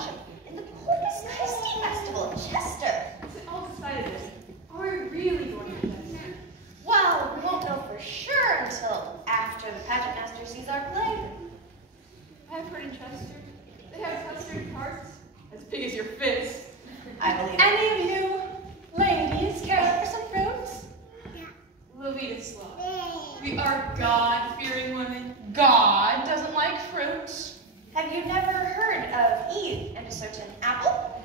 production in the Corpus Christi Festival in Chester. Is it all decided? Are we really going to Chester? Well, we won't know for sure until after the pageant master sees our play. I've heard in Chester, they have custard tarts as big as your fist. I believe it. Any of you ladies care for some fruits? We'll eat it slow. We are God-fearing women. God doesn't like fruits. Have you never heard of Eve and a certain apple?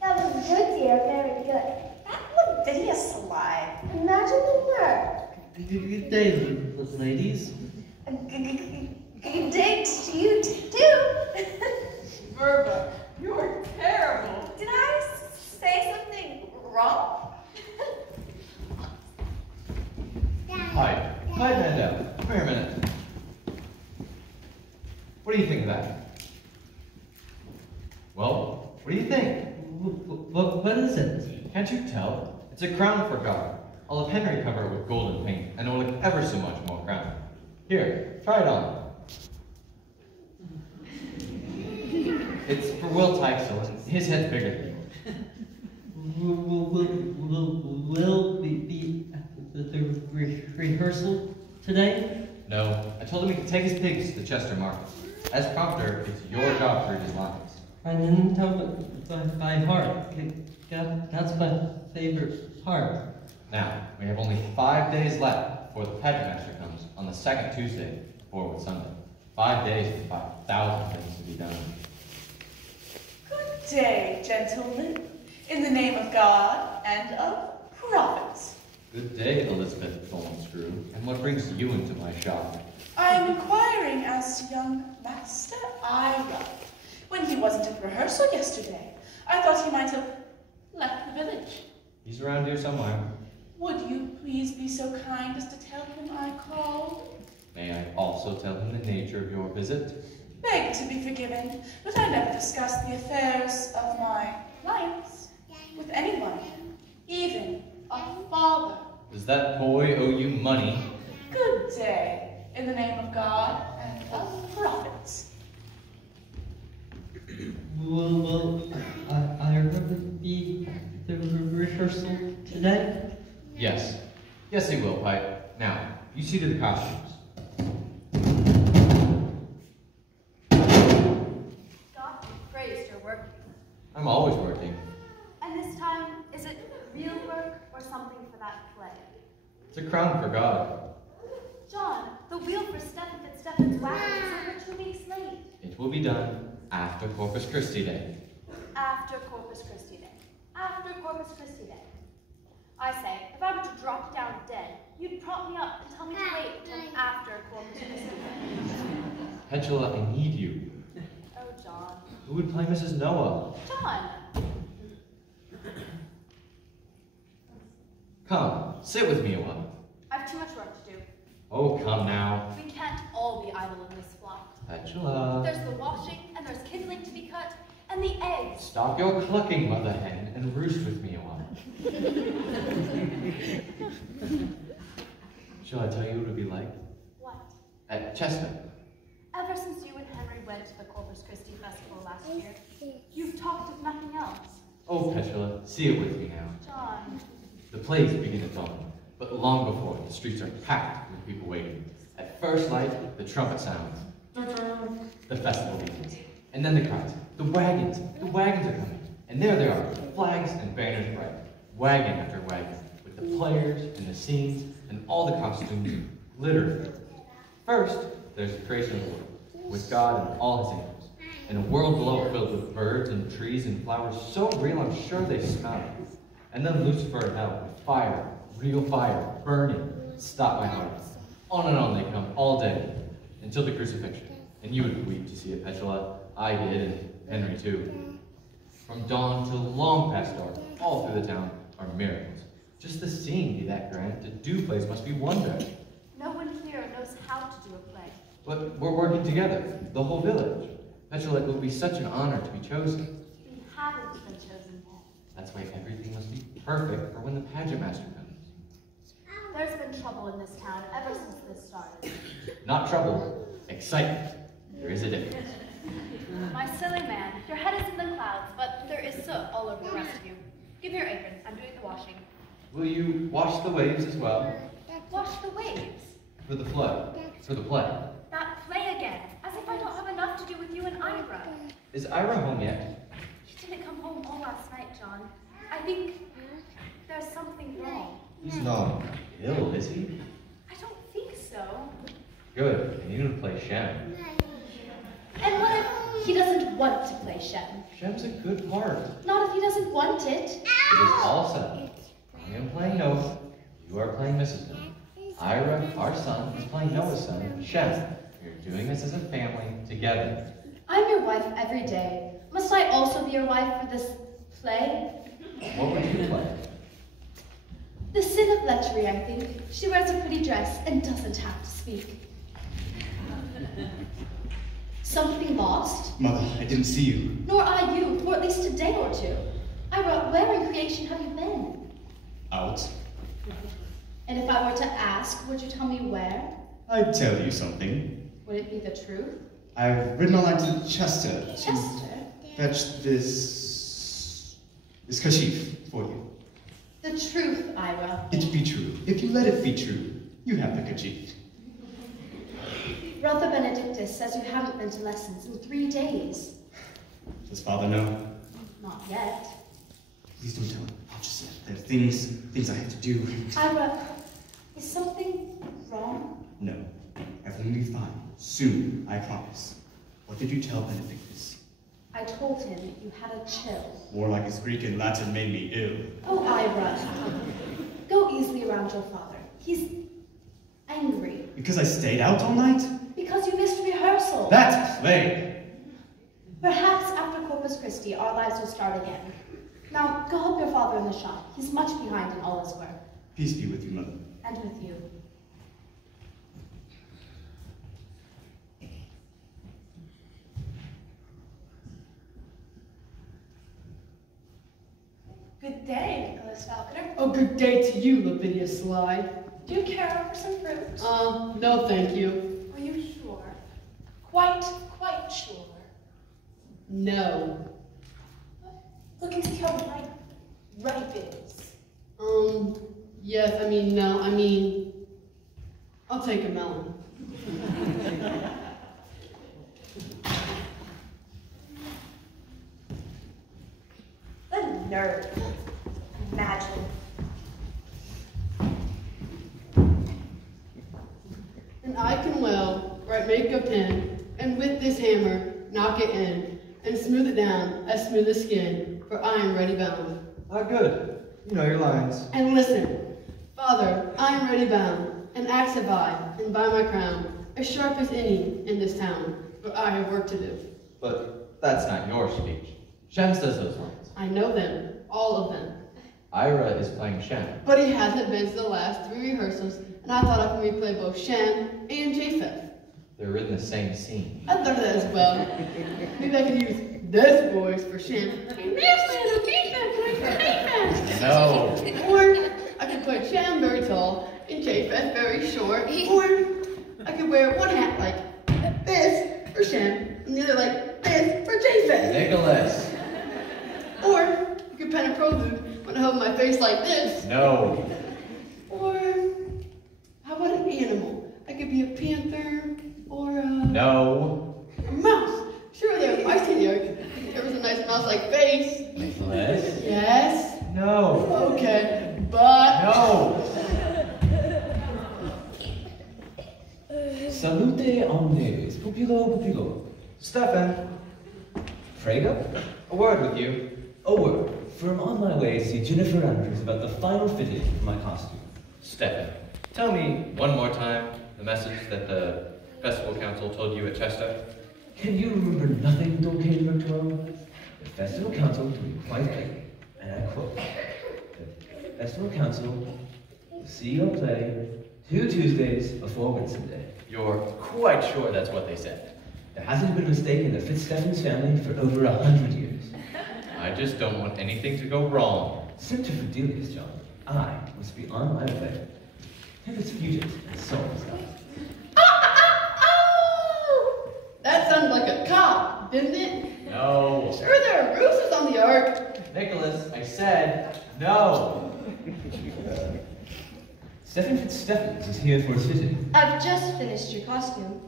That was good, dear. Very good. That Levidius lie. Imagine the nerve. Good day, ladies. Good day to you too. Verba, you're terrible. Did I say something wrong? Hi, Mandel. Come here a minute. What do you think of that? Well, what do you think? What is it? Can't you tell? It's a crown for God. I'll have Henry cover it with golden paint, and it will look ever so much more crowned. Here, try it on. It's for Will Tyxel. His head's bigger than yours. Will be at the rehearsal today? No, I told him he could take his pigs to the Chester market. As prompter, it's your job to read his lines. I didn't know by heart. That's my favorite part. Now, we have only 5 days left before the pageant master comes on the second Tuesday before Wood Sunday. 5 days with 5,000 things to be done. Good day, gentlemen. In the name of God and of prophets. Good day, Elizabeth Thornscrew. And what brings you into my shop? I am inquiring as to young Master Ira. When he wasn't at rehearsal yesterday, I thought he might have left the village. He's around here somewhere. Would you please be so kind as to tell him I called? May I also tell him the nature of your visit? Beg to be forgiven, but I never discuss the affairs of my clients with anyone, even a father. Does that boy owe you money? Good day, in the name of God and of prophets. Will I remember be the rehearsal today? Yes. Yes, he will, Pipe. Now, you see to the costumes. God be praised you're working. I'm always working. And this time, is it real work or something for that play? It's a crown for God. John, the wheel for Stephen Fitzstephen's wagon is over 2 weeks late. It will be done after Corpus Christi Day. After Corpus Christi Day. After Corpus Christi Day. I say, if I were to drop down dead, you'd prop me up and tell me to wait until after Corpus Christi Day. Petula, I need you. Oh, John. Who would play Mrs. Noah? John! Come, sit with me a while. I've too much work to do. Oh, come now. We can't all be idle in this flock. Petula. There's the washing, and there's kindling to be cut, and the eggs. Stop your clucking, mother hen, and roost with me a while. Shall I tell you what it would be like? What? At Chester. Ever since you and Henry went to the Corpus Christi Festival last year, you've talked of nothing else. Oh, Petula, see it with me now. John. The plays begin at dawn, but long before, the streets are packed with people waiting. At first light, the trumpet sounds. The festival begins. And then the cries. The wagons are coming. And there they are, flags and banners bright. Wagon after wagon, with the players and the scenes and all the costumes glittering. First, there's the creation of the world, with God and all his angels, and a world below filled with birds and trees and flowers so real I'm sure they smell it. And then Lucifer and hell, with fire, real fire, burning, stop my heart. On and on they come, all day, until the crucifixion. And you would weep to see it, Petula. I did, and Henry too. From dawn till long past dark, all through the town, are miracles. Just the scene be that grand, to do plays must be wonder. No one here knows how to do a play. But we're working together, the whole village. Petula, it will be such an honor to be chosen. We haven't been chosen yet. That's why everything must be perfect for when the pageant master comes. There's been trouble in this town ever since this started. Not trouble, excitement. There is a difference. My silly all over the rest of you. Give me your apron. I'm doing the washing. Will you wash the waves as well? Wash the waves. For the flood. For the play. That play again. As if I don't have enough to do with you and Ira. Is Ira home yet? He didn't come home all last night, John. I think there's something wrong. He's not ill, is he? I don't think so. Good. I need him to play Shem. And what if he doesn't want to play Shem? Shem's a good part. Not if he doesn't want it. It is all settled. I am playing Noah. You are playing Mrs. Noah. Ira, our son, is playing Noah's son, Shem. We are doing this as a family, together. I'm your wife every day. Must I also be your wife for this play? What would you play? The sin of lechery, I think. She wears a pretty dress and doesn't have to speak. Something lost? Mother, I didn't see you. Nor I you, for at least a day or two. Ira, where in creation have you been? Out. And if I were to ask, would you tell me where? I'd tell you something. Would it be the truth? I've ridden all night to Chester to Chester? fetch this kerchief for you. The truth, Ira. It be true. If you let it be true, you have the kerchief. Brother Benedictus says you haven't been to lessons in 3 days. Does Father know? Not yet. Please don't tell him. I'll just say there are things I have to do. Ira, is something wrong? No. Everything will be fine. Soon, I promise. What did you tell Benedictus? I told him you had a chill. More like his Greek and Latin made me ill. Oh, Ira. Go easily around your father. He's angry. Because I stayed out all night? Because you missed rehearsal. That's play. Perhaps after Corpus Christi, our lives will start again. Now, go help your father in the shop. He's much behind in all his work. Peace be with you, Mother. And with you. Good day, Nicholas Falconer. Oh, good day to you, Lavinia Sly. Do you care for some fruit? No thank you. Are you sure? Quite sure. No. Look and see how ripe it is. Yes, no, I'll take a melon. The nerve. Imagine. And I can make a pen, and with this hammer, knock it in, and smooth it down as smooth as skin, for I am ready bound. Good. You know your lines. And listen, Father, I am ready bound, an axe have I, and by my crown, as sharp as any in this town, for I have work to do. But that's not your speech. Shem says those lines. I know them, all of them. Ira is playing Shem. But he hasn't been to the last 3 rehearsals, and I thought I could replay both Shem and Japheth. They're in the same scene. I thought of that as well. Maybe I could use this voice for Shem. And this little Japheth voice for Japheth. No. Or I could put Shem very tall and Japheth very short. Or I could wear one hat like this for Shem, and the other like this for Japheth. Nicholas. Or you could pen a prelude when I hold my face like this. No. Or how about an animal? I could be a panther or a No. mouse. Sure, there's mice in here. There was a nice mouse-like face. Nicholas. Yes. No. Okay, but No. Salute omnes, pupilo. Stefan. Prego? A word with you. A word, for I'm on my way to see Jennifer Andrews about the final fitting for my costume. Stefan, tell me one more time the message that the Festival Council told you at Chester. Can you remember nothing, Dulce Virtuo? The Festival Council told me quite right, and I quote, the Festival Council will see your play 2 Tuesdays before Whitsunday. You're quite sure that's what they said. There hasn't been a mistake in the Fitzstephens family for over 100 years. I just don't want anything to go wrong. Sent to Fidelius, John. I must be on my way. Pivot's fugit and Saul's that sounded like a cop, didn't it? No. Sure, there are roosters on the ark. Nicholas, I said no. Stephen Fitzstephens is here for his fitting. I've just finished your costume.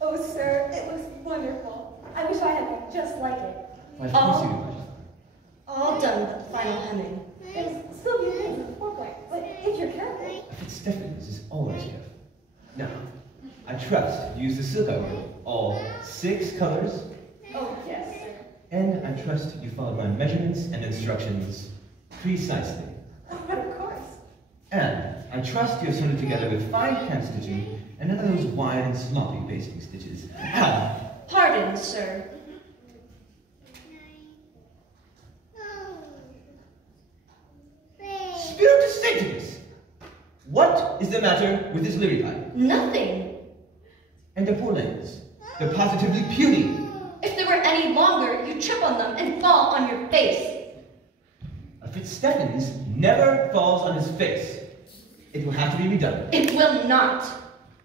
Oh, sir, it looks wonderful. I wish I had one just like it. Why, of course you do. All done but the final hemming. There's still a few things with the foreplay, but if you're careful. Fitzstephens is always careful. Now, I trust you use the silk iron, all 6 colors, Oh, yes, sir. and I trust you follow my measurements and instructions precisely. Oh, but of course. And I trust you have sewn it together with fine hand stitching and none of those wide and sloppy basting stitches. Pardon, sir. Spiritus Sanctus! What is the matter with this lily pad? Nothing. And the poor legs? They're positively puny. If they were any longer, you'd trip on them and fall on your face. Fitzstephens never falls on his face. It will have to be redone. It will not.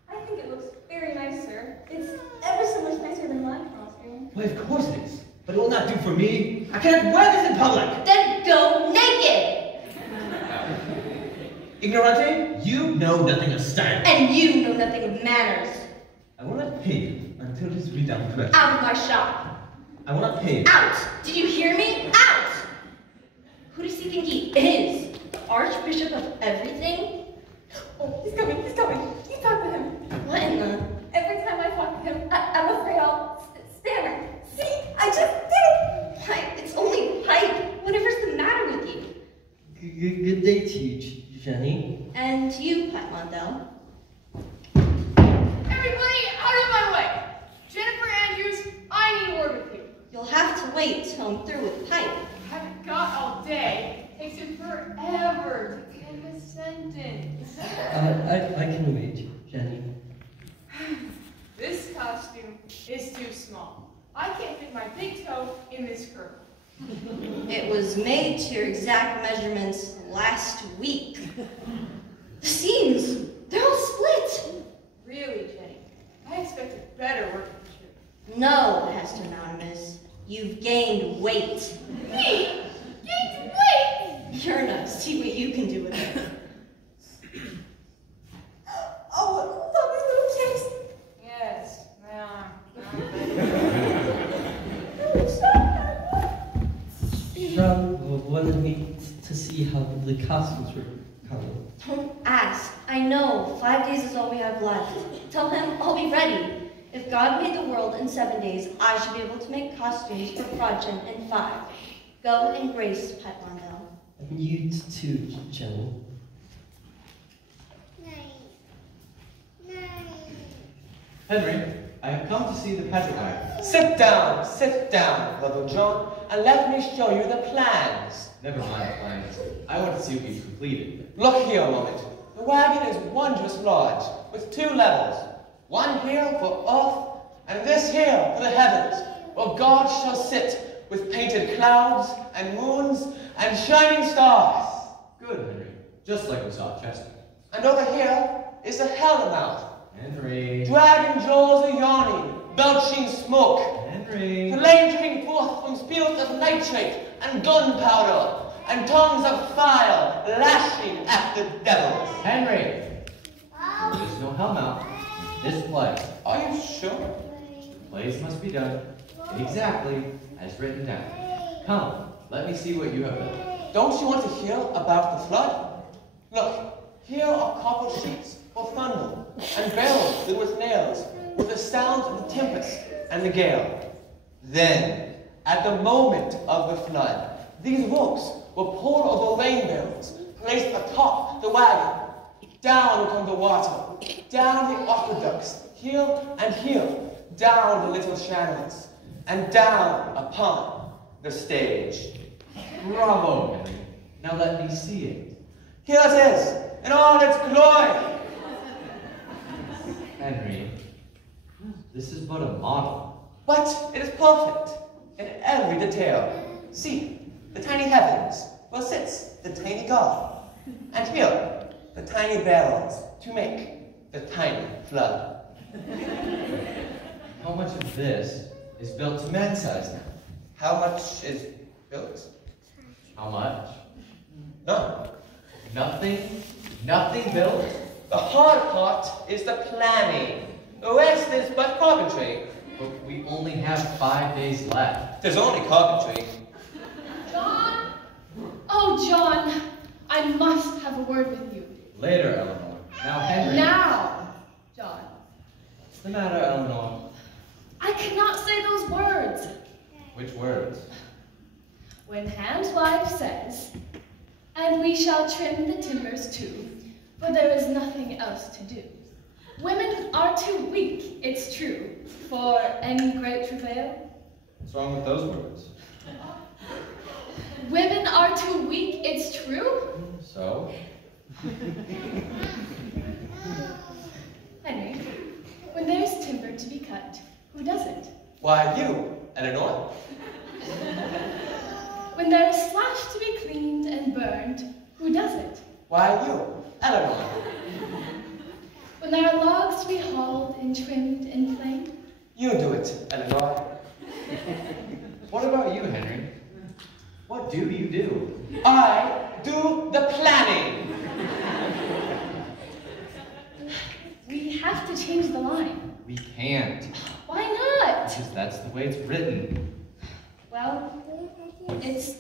I think it looks very nice, sir. It's ever so much nicer than my costume. Why, of course it is. But it will not do for me. I cannot wear this in public. Then go naked. Ignorante, you know nothing of style. And you know nothing of manners. I will not pay you until it is redone correctly. Out of my shop. I will not pay you. Out! Did you hear me? Out! Who does he think he is? The Archbishop of everything? Oh, he's coming, he's coming. You talk to him. What in the... Every time I talk to him, I'm afraid I'll stammer. See, I just did it. Pipe, it's only pipe. Whatever's the matter with you? Good day to you, Jenny. And you, Pat Mondell. Everybody, out of my way! Jennifer Andrews, I need a word with you. You'll have to wait till I'm through with pipe. I haven't got all day. It takes you forever to end a sentence. I can wait, Jenny. This costume is too small. I can't fit my big toe in this curl. It was made to your exact measurements last week. The seams, they're all split. Really, Jenny? I expected better workmanship. No, Hester Anonymous, you've gained weight. Me? Gained weight? Sure enough, see what you can do with it. Oh, those little chicks. Yes, they are. Sean wanted me to see how the costumes were coming. Don't ask. I know. 5 days is all we have left. Tell him I'll be ready. If God made the world in 7 days, I should be able to make costumes for Progeny in 5. Go and grace Pat Mondell. And you too, Jenny. Henry, I have come to see the pageant wagon. Sit down, Little John, and let me show you the plans. Never mind the plans. I want to see what you've completed. Look here a moment. The wagon is wondrous large, with 2 levels. One here for earth, and this here for the heavens, where God shall sit with painted clouds and moons and shining stars. Good, Henry. Just like we saw at Chester. And over here is the hell mouth. Henry. Dragon jaws are yawning, belching smoke. Henry. Flame dripping forth from spewers of nitrate and gunpowder, and tongues of fire lashing at the devils. Henry. There's no hellmouth in this place. Are you sure? The plays must be done exactly as written down. Come, let me see what you have done. Don't you want to hear about the flood? Look, here are copper sheets for thunder, and barrels filled with nails, with the sounds of the tempest and the gale. Then, at the moment of the flood, these ropes were pulled over rain barrels, placed atop the wagon. Down come the water, down the aqueducts, here and here, down the little channels, and down upon the stage. Bravo, Henry. Now let me see it. Here it is, in all its glory. Henry, this is but a model. But it is perfect in every detail. See, the tiny heavens, where sits the tiny God. And here, the tiny barrels to make the tiny flood. How much of this is built to man size now? How much is built? How much? None. Nothing? Nothing built? The hard part is the planning. The rest is but carpentry. But we only have 5 days left. There's only carpentry. John? Oh, John, I must have a word with you. Later, Eleanor. Now, Henry. Now, John. What's the matter, Eleanor? I cannot say those words. Which words? When Ham's wife says, "And we shall trim the timbers too, for there is nothing else to do. Women are too weak, it's true, for any great travail." What's wrong with those words? Women are too weak, it's true? So? Henry, when there's timber to be cut, who does it? Why, you, Eleanor. When there is slash to be cleaned and burned, who does it? Why, you, Eleanor. When there are logs to be hauled and trimmed and planed? You do it, Eleanor. What about you, Henry? What do you do? I do the planning. We have to change the line. We can't. Why not? Because that's the way it's written. Well, it's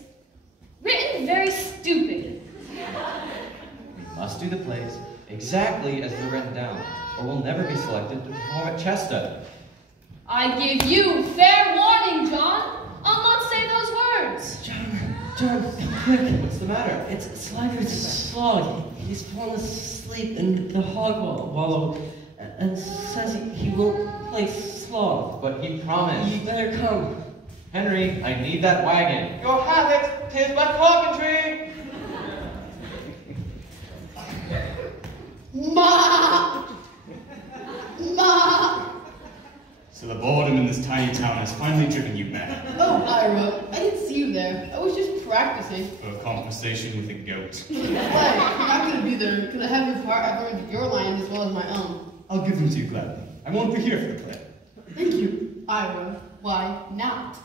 written very stupid. We must do the plays exactly as they're written down, or we'll never be selected to perform at Chester. I give you fair warning, John. I'll not say those words. John, quick. What's the matter? It's Slider's slog. He's fallen asleep in the hog wallow and says he won't play slog. But he promised. You better come. Henry, I need that wagon. You'll have it, 'tis but carpentry. Ma! Ma! So the boredom in this tiny town has finally driven you mad. Oh, Ira, I didn't see you there. I was just practicing. For a conversation with a goat. Play, you're not going to be there because I have your part. I've learned your lines as well as my own. I'll give them to you gladly. I won't be here for the play. Thank you, Ira. Why not?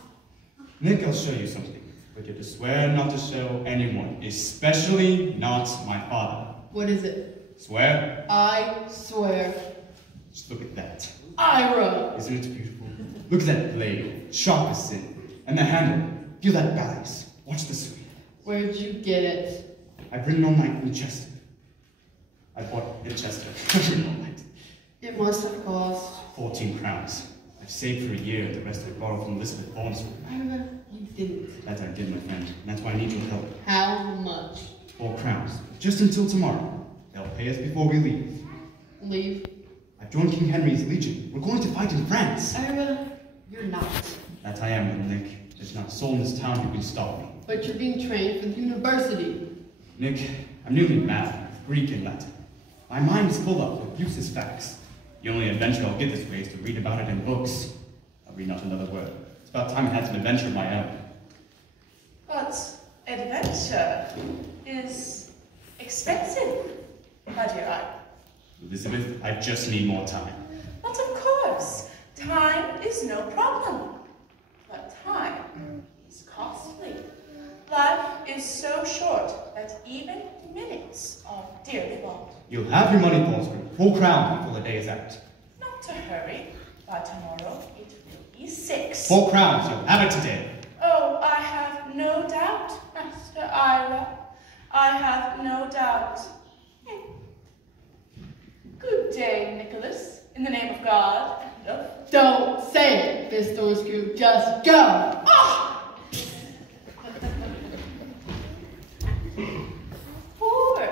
Nick, I'll show you something. But you're to swear not to show anyone, especially not my father. What is it? Swear? I swear. Just look at that. Ira! Isn't it beautiful? Look at that blade, sharp as sin. And the handle, feel that balance. Watch the swing. Where'd you get it? I've ridden all night in Chester. I bought in Chester. I've ridden all night. It must have cost 14 crowns. I've saved for a year, the rest I borrowed from Elizabeth Barnes. Ira, you didn't. That I did, my friend, and that's why I need your help. How much? 4 crowns, just until tomorrow. They'll pay us before we leave. Leave. I've joined King Henry's legion. We're going to fight in France. Ira, you're not. That I am, little Nick. There's not a soul in this town who can stop me. But you're being trained for the university. Nick, I'm new in math, Greek and Latin. My mind is full up with useless facts. The only adventure I'll get this way is to read about it in books. I'll read not another word. It's about time I had some adventure of my own. But adventure is expensive, my dear Ira. Elizabeth, I just need more time. But of course, time is no problem. But time is costly. Life is so short that even minutes are dearly bought. You'll have your money, Paulsbury. 4 crowns before the day is out. Not to hurry. By tomorrow, it will be 6. 4 crowns, you'll have it today. Oh, I have no doubt, Master Ira. I have no doubt. Good day, Nicholas. In the name of God and of... Don't say it, Miss Thornscrew. Just go. Ah! Poor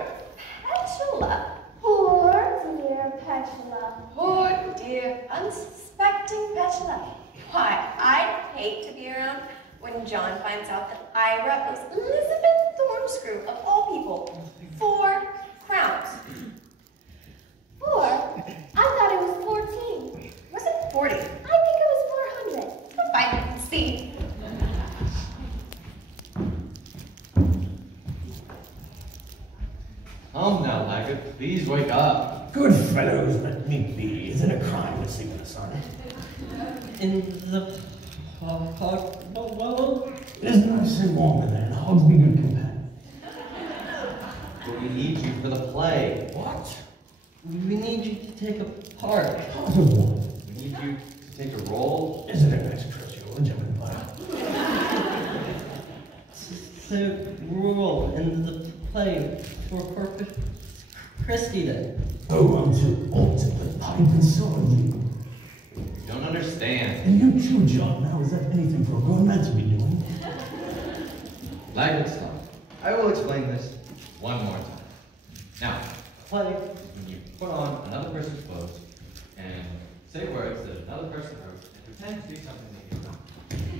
Petula. Poor dear Petula. Poor dear unsuspecting Petula. Why, I'd hate to be around when John finds out that Ira is Elizabeth Thornscrew, of all people. 4 crowns. 4? I thought it was 14. Was it 40? I think it was 400. Go find it and see. Come now, Laggett, please wake up. Good fellows, let me be. Is it a crime to sleep in the sun? In the Hog. It is nice and warm in there, and hogs be good companion. But we need you for the play. What? We need you to take a part. Part of what? We need you to take a role. Isn't it nice, Chris? You're a gentleman, The role in the play for Corpus Christi Day. Oh, I'm too old to play pipe, and so are you. You don't understand. And you too, John. Now, is that anything for a grown man to be doing? Language stop. I will explain this one more time. Now, play is when you put on another person's clothes and say words that another person wrote and pretend to be something that you're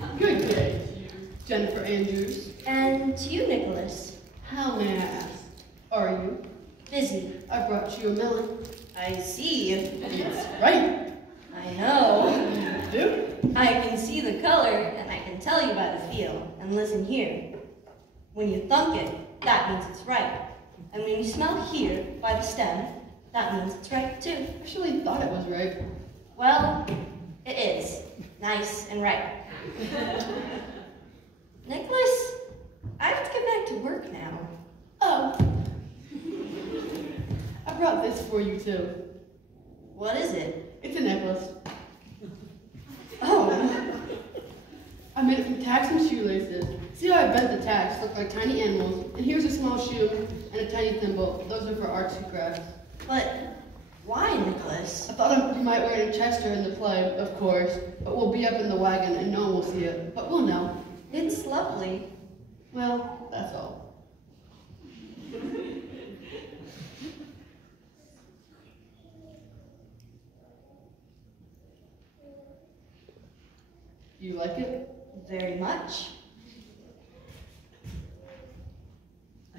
not. Good day to you, Jennifer Andrews. And to you, Nicholas. How may I ask? Are you? Busy. I brought you a melon. I see. It's right. I know. You do? I can see the color, and I can tell you by the feel. And listen here. When you thunk it, that means it's right. And when you smell here, by the stem, that means it's right too. I actually thought it was right. Well, it is. Nice and right. Nicholas, I have to get back to work now. Oh. I brought this for you too. What is it? It's a necklace. Oh. I made it from tacks and shoelaces. See how I bent the tacks, look like tiny animals. And here's a small shoe and a tiny thimble. Those are for arts and crafts. But why, Nicholas? I thought you might wear it in Chester in the play, of course. But we'll be up in the wagon and no one will see it. But we'll know. It's lovely. Well, that's all. You like it? Very much.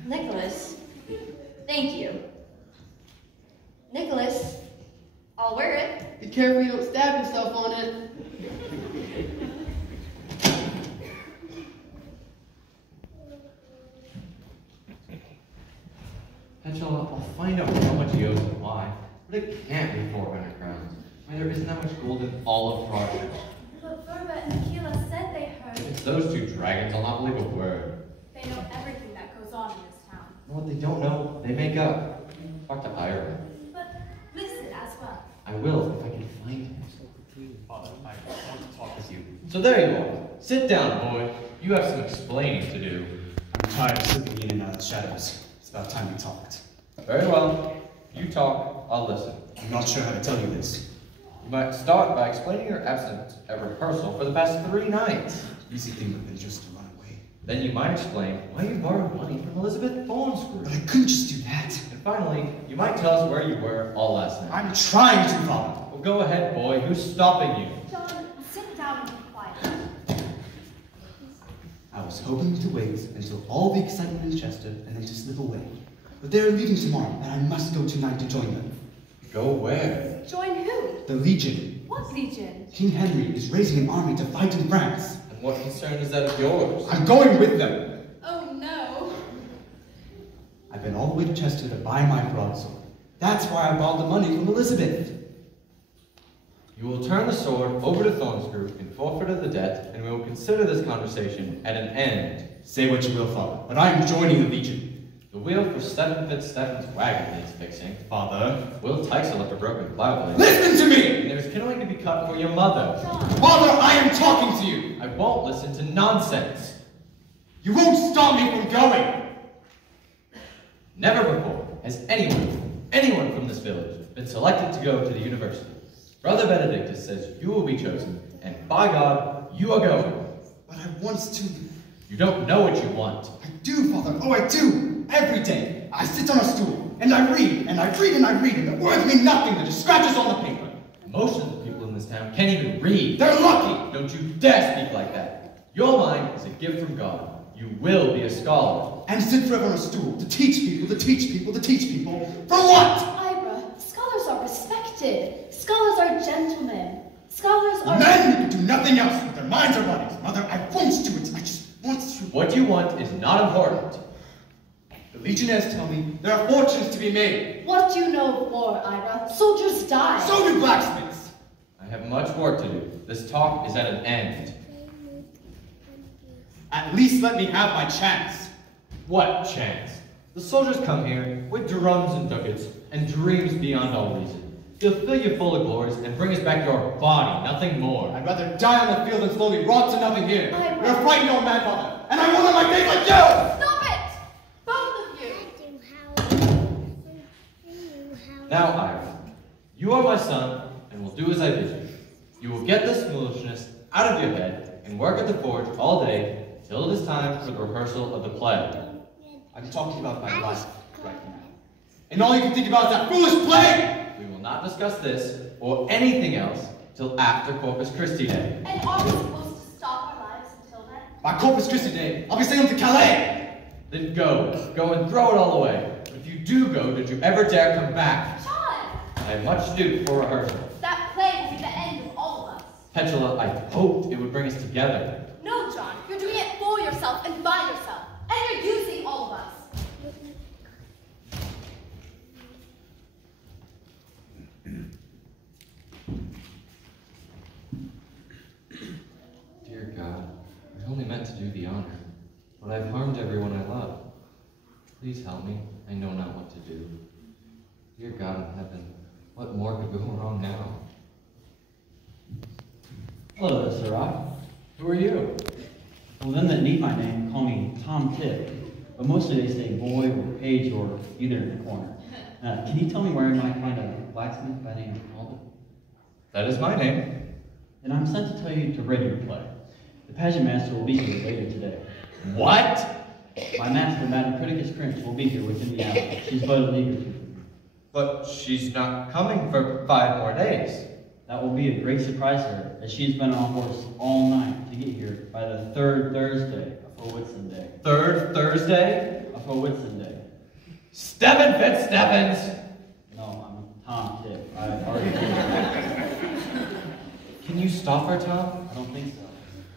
Nicholas, thank you. Nicholas, I'll wear it. Be careful you don't stab yourself on it. Petrol, I'll find out how much he owes and why, but it can't be 400 crowns. I mean, there isn't that much gold in all of Prague. But Verba and Keela said they heard. It's those two dragons, I'll not believe a word. They know everything that goes on in this town. And what they don't know, they make up. Talk to Ira. But listen as well. I will, if I can find him. Father, I want to talk with you. So there you are. Sit down, boy. You have some explaining to do. I'm tired of slipping in and out of the shadows. It's about time we talked. Very well. You talk, I'll listen. I'm not sure how to tell you this. You might start by explaining your absence at rehearsal for the past 3 nights. Easy thing would have been just to run away. Then you might explain why you borrowed money from Elizabeth Thornscrew. But I couldn't just do that. And finally, you might tell us where you were all last night. I'm trying to, Father. Well, go ahead, boy. Who's stopping you? John, sit down and be quiet. I was hoping to wait until all the excitement in Chester and then to slip away. But they're leaving tomorrow, and I must go tonight to join them. Go where? Join who? The Legion. What legion? King Henry is raising an army to fight in France. And what concern is that of yours? I'm going with them. Oh no. I've been all the way to Chester to buy my broadsword. That's why I borrowed the money from Elizabeth. You will turn the sword over to Thornscrew in forfeit of the debt, and we will consider this conversation at an end. Say what you will, Father, but I'm joining the Legion. The wheel for Stephen Fitzstephen's wagon needs fixing. Father. Will Tykes left a broken plow blade. Listen to me! And there's kindling to be cut for your mother. John. Father, I am talking to you! I won't listen to nonsense. You won't stop me from going! Never before has anyone from this village been selected to go to the university. Brother Benedictus says you will be chosen, and by God, you are going. But I want to. You don't know what you want. I do, Father. Oh, I do. Every day, I sit on a stool, and I read, and I read, and I read, and the words mean nothing. They're just scratches on the paper. Most of the people in this town can't even read. They're lucky. Don't you dare speak like that. Your mind is a gift from God. You will be a scholar. And sit forever on a stool to teach people, to teach people, to teach people. For what? Ira, scholars are respected. Scholars are gentlemen. Scholars are... Men do nothing else with their minds or bodies. Mother, I won't do it. I just want to. What you want is not important. The Legionnaires tell me there are fortunes to be made. What do you know of war, Ira? Soldiers die. So do blacksmiths. I have much work to do. This talk is at an end. At least let me have my chance. What chance? The soldiers come here with drums and ducats and dreams beyond all reason. They'll fill you full of glories and bring us back your body, nothing more. I'd rather die on the field than slowly rot to nothing here. I'm You're a frightened old man, father, and I won't let my days like you! Stop it! Both of you! Now, Ira, you are my son, and will do as I bid you. You will get this foolishness out of your head and work at the forge all day till it is time for the rehearsal of the play. I'm talking about my life right now. And all you can think about is that foolish play! We will not discuss this or anything else till after Corpus Christi Day. And are we supposed to stop our lives until then? By Corpus Christi Day, I'll be sailing to Calais! Then go. Go and throw it all away. But if you do go, did you ever dare come back? John! I have much to do before rehearsal. That play will be the end of all of us. Petula, I hoped it would bring us together. No, John. You're doing it for yourself and by yourself. And you're using all of us. Dear God, I only meant to do the honor, but I've harmed everyone I love. Please help me. I know not what to do. Dear God in heaven, what more could go wrong now? Hello there, Sirach. Who are you? Well, them that need my name call me Tom Tip, but mostly they say boy or page or either in the corner. Can you tell me where I might find a blacksmith by the name of Albert? That is my name. Then I'm sent to tell you to ready your play. The pageant master will be here later today. What? My master, Madam Criticus Crinch, will be here within the hour. She's but a league or two. But she's not coming for 5 more days. That will be a great surprise to her, as she's been on horse all night to get here by the 3rd Thursday of Whitsunday. 3rd Thursday? Of Whitsunday. Stephen Fitzstephens! No, I'm Tom Tip. I already told you. Can you stop her, Tom? I don't think so.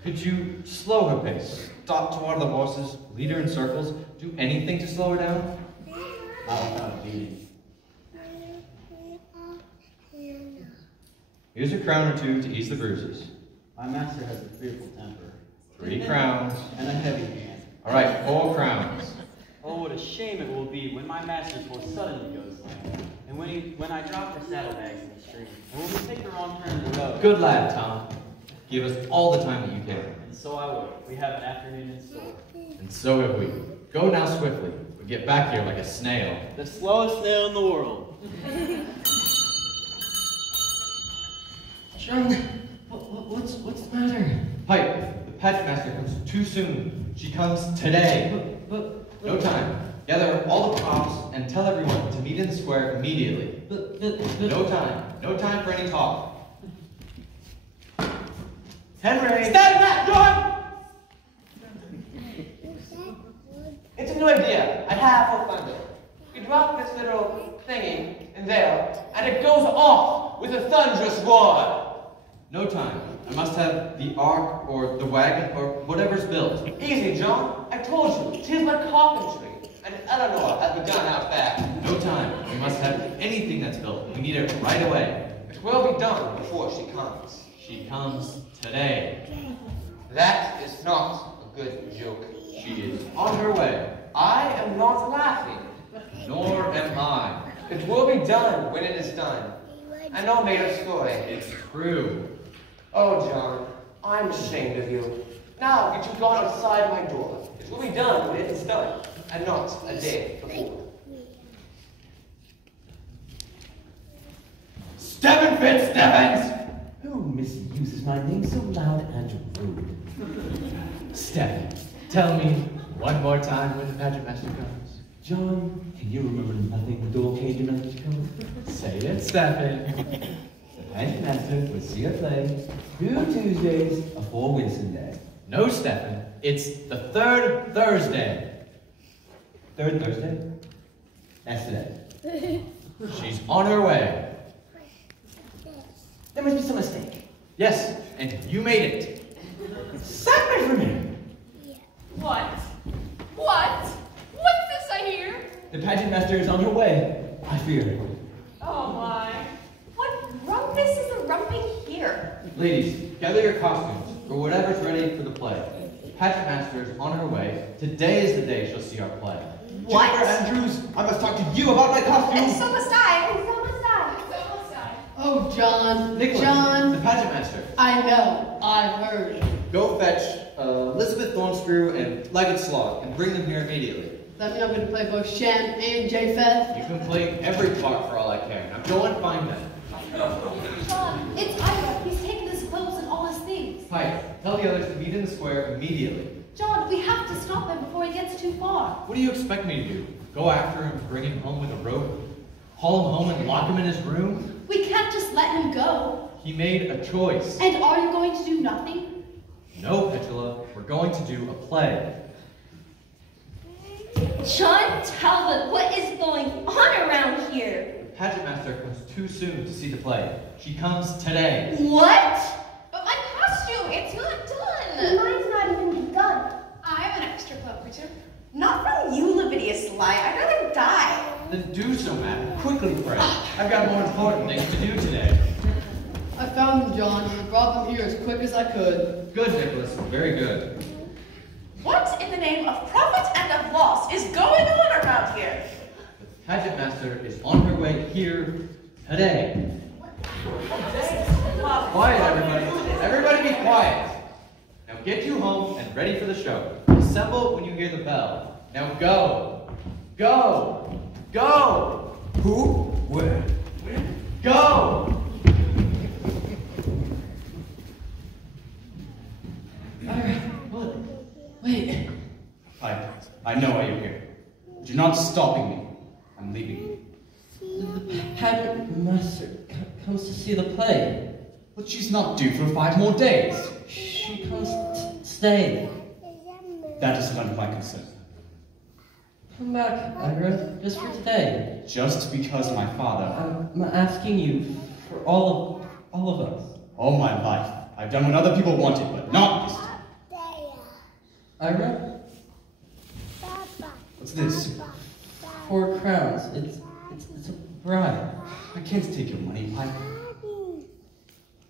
Could you slow her pace? Stop to water the horses, lead her in circles, do anything to slow her down? Not without a beating. Here's a crown or 2 to ease the bruises. My master has a fearful temper. 3 crowns. And a heavy hand. All right, 4 crowns. Oh, what a shame it will be when my master's horse suddenly goes lame, and when I drop her saddlebags in the stream, and when we take the wrong turn in the road. Good lad, Tom. Give us all the time that you can. And so I will. We have an afternoon in store. And so have we. Go now swiftly. We get back here like a snail. The slowest snail in the world. John, what's the matter? Pipe, the pageant master comes too soon. She comes today. But no time. Gather all the props and tell everyone to meet in the square immediately. But no time. No time for any talk. Henry! Stand back, John! It's a new idea I have for thunder. You drop this little thingy in there, and it goes off with a thunderous roar. No time. I must have the ark or the wagon or whatever's built. Easy, John. I told you, 'tis but carpentry, and Eleanor has begun out there. No time. We must have anything that's built. We need it right away. It will be done before she comes. She comes today. That is not a good joke. She is on her way. I am not laughing. Nor am I. It will be done when it is done. I know made a story. It's true. Oh, John, I'm ashamed of you. Now get you gone outside my door. It will be done when it is done, and not a day before. Stephen Fitzstephens! Who misuses my name so loud and rude? Stephen, tell me one more time when the pageant master comes. John, can you remember nothing the door came to nothing to come? Say it, Stephen. The pageant master will see your play 2 Tuesdays before Winston Day. No, Stephen. It's the 3rd Thursday. 3rd Thursday? That's today. She's on her way. There must be some mistake. Yes, and you made it. Separate from me. What? What? What's this I hear? The pageant master is on her way. I fear. Oh my. What rumpus is a rumping here? Ladies, gather your costumes, or whatever's ready for the play. pageant master is on her way. Today is the day she'll see our play. What? Jennifer Andrews, I must talk to you about my costume. And so must I. Oh, John. Nicholas, John. the pageant master. I know. I've heard. Go fetch Elizabeth Thornscrew and Leggett Slog and bring them here immediately. That means I'm going to play both Shem and Japheth. You can play every part for all I care. Now go and find them. John, it's Ira. He's taken his clothes and all his things. Pike, tell the others to meet in the square immediately. John, we have to stop him before he gets too far. What do you expect me to do? Go after him, bring him home with a rope? Haul him home and lock him in his room? We can't just let him go. He made a choice. And are you going to do nothing? No, Petula. We're going to do a play. John Talbot, what is going on around here? The pageant master comes too soon to see the play. She comes today. What? But my costume, it's not done. Mine's not even begun. I have an extra cloak or two. Not from you, Levidius Sly. I'd rather die. Then do so, madam. Quickly, pray. I've got more important things to do today. I found them, John, and brought them here as quick as I could. Good, Nicholas. Very good. What in the name of profit and of loss is going on around here? The pageant master is on her way here today. Quiet, everybody. Everybody be quiet. Now get you home and ready for the show. Assemble when you hear the bell. Now go. Go. Go. Who? Where? Go. What? Wait. I know why you're here. But you're not stopping me. I'm leaving. The pageant master comes to see the play. But she's not due for 5 more days. She comes to stay. That is none of my concern. Come back, Ira, just for today. Just because my father... I'm asking you for all of us. All my life, I've done what other people wanted, but not this time. Ira? What's this? 4 crowns. It's a bribe. I can't take your money, Pike.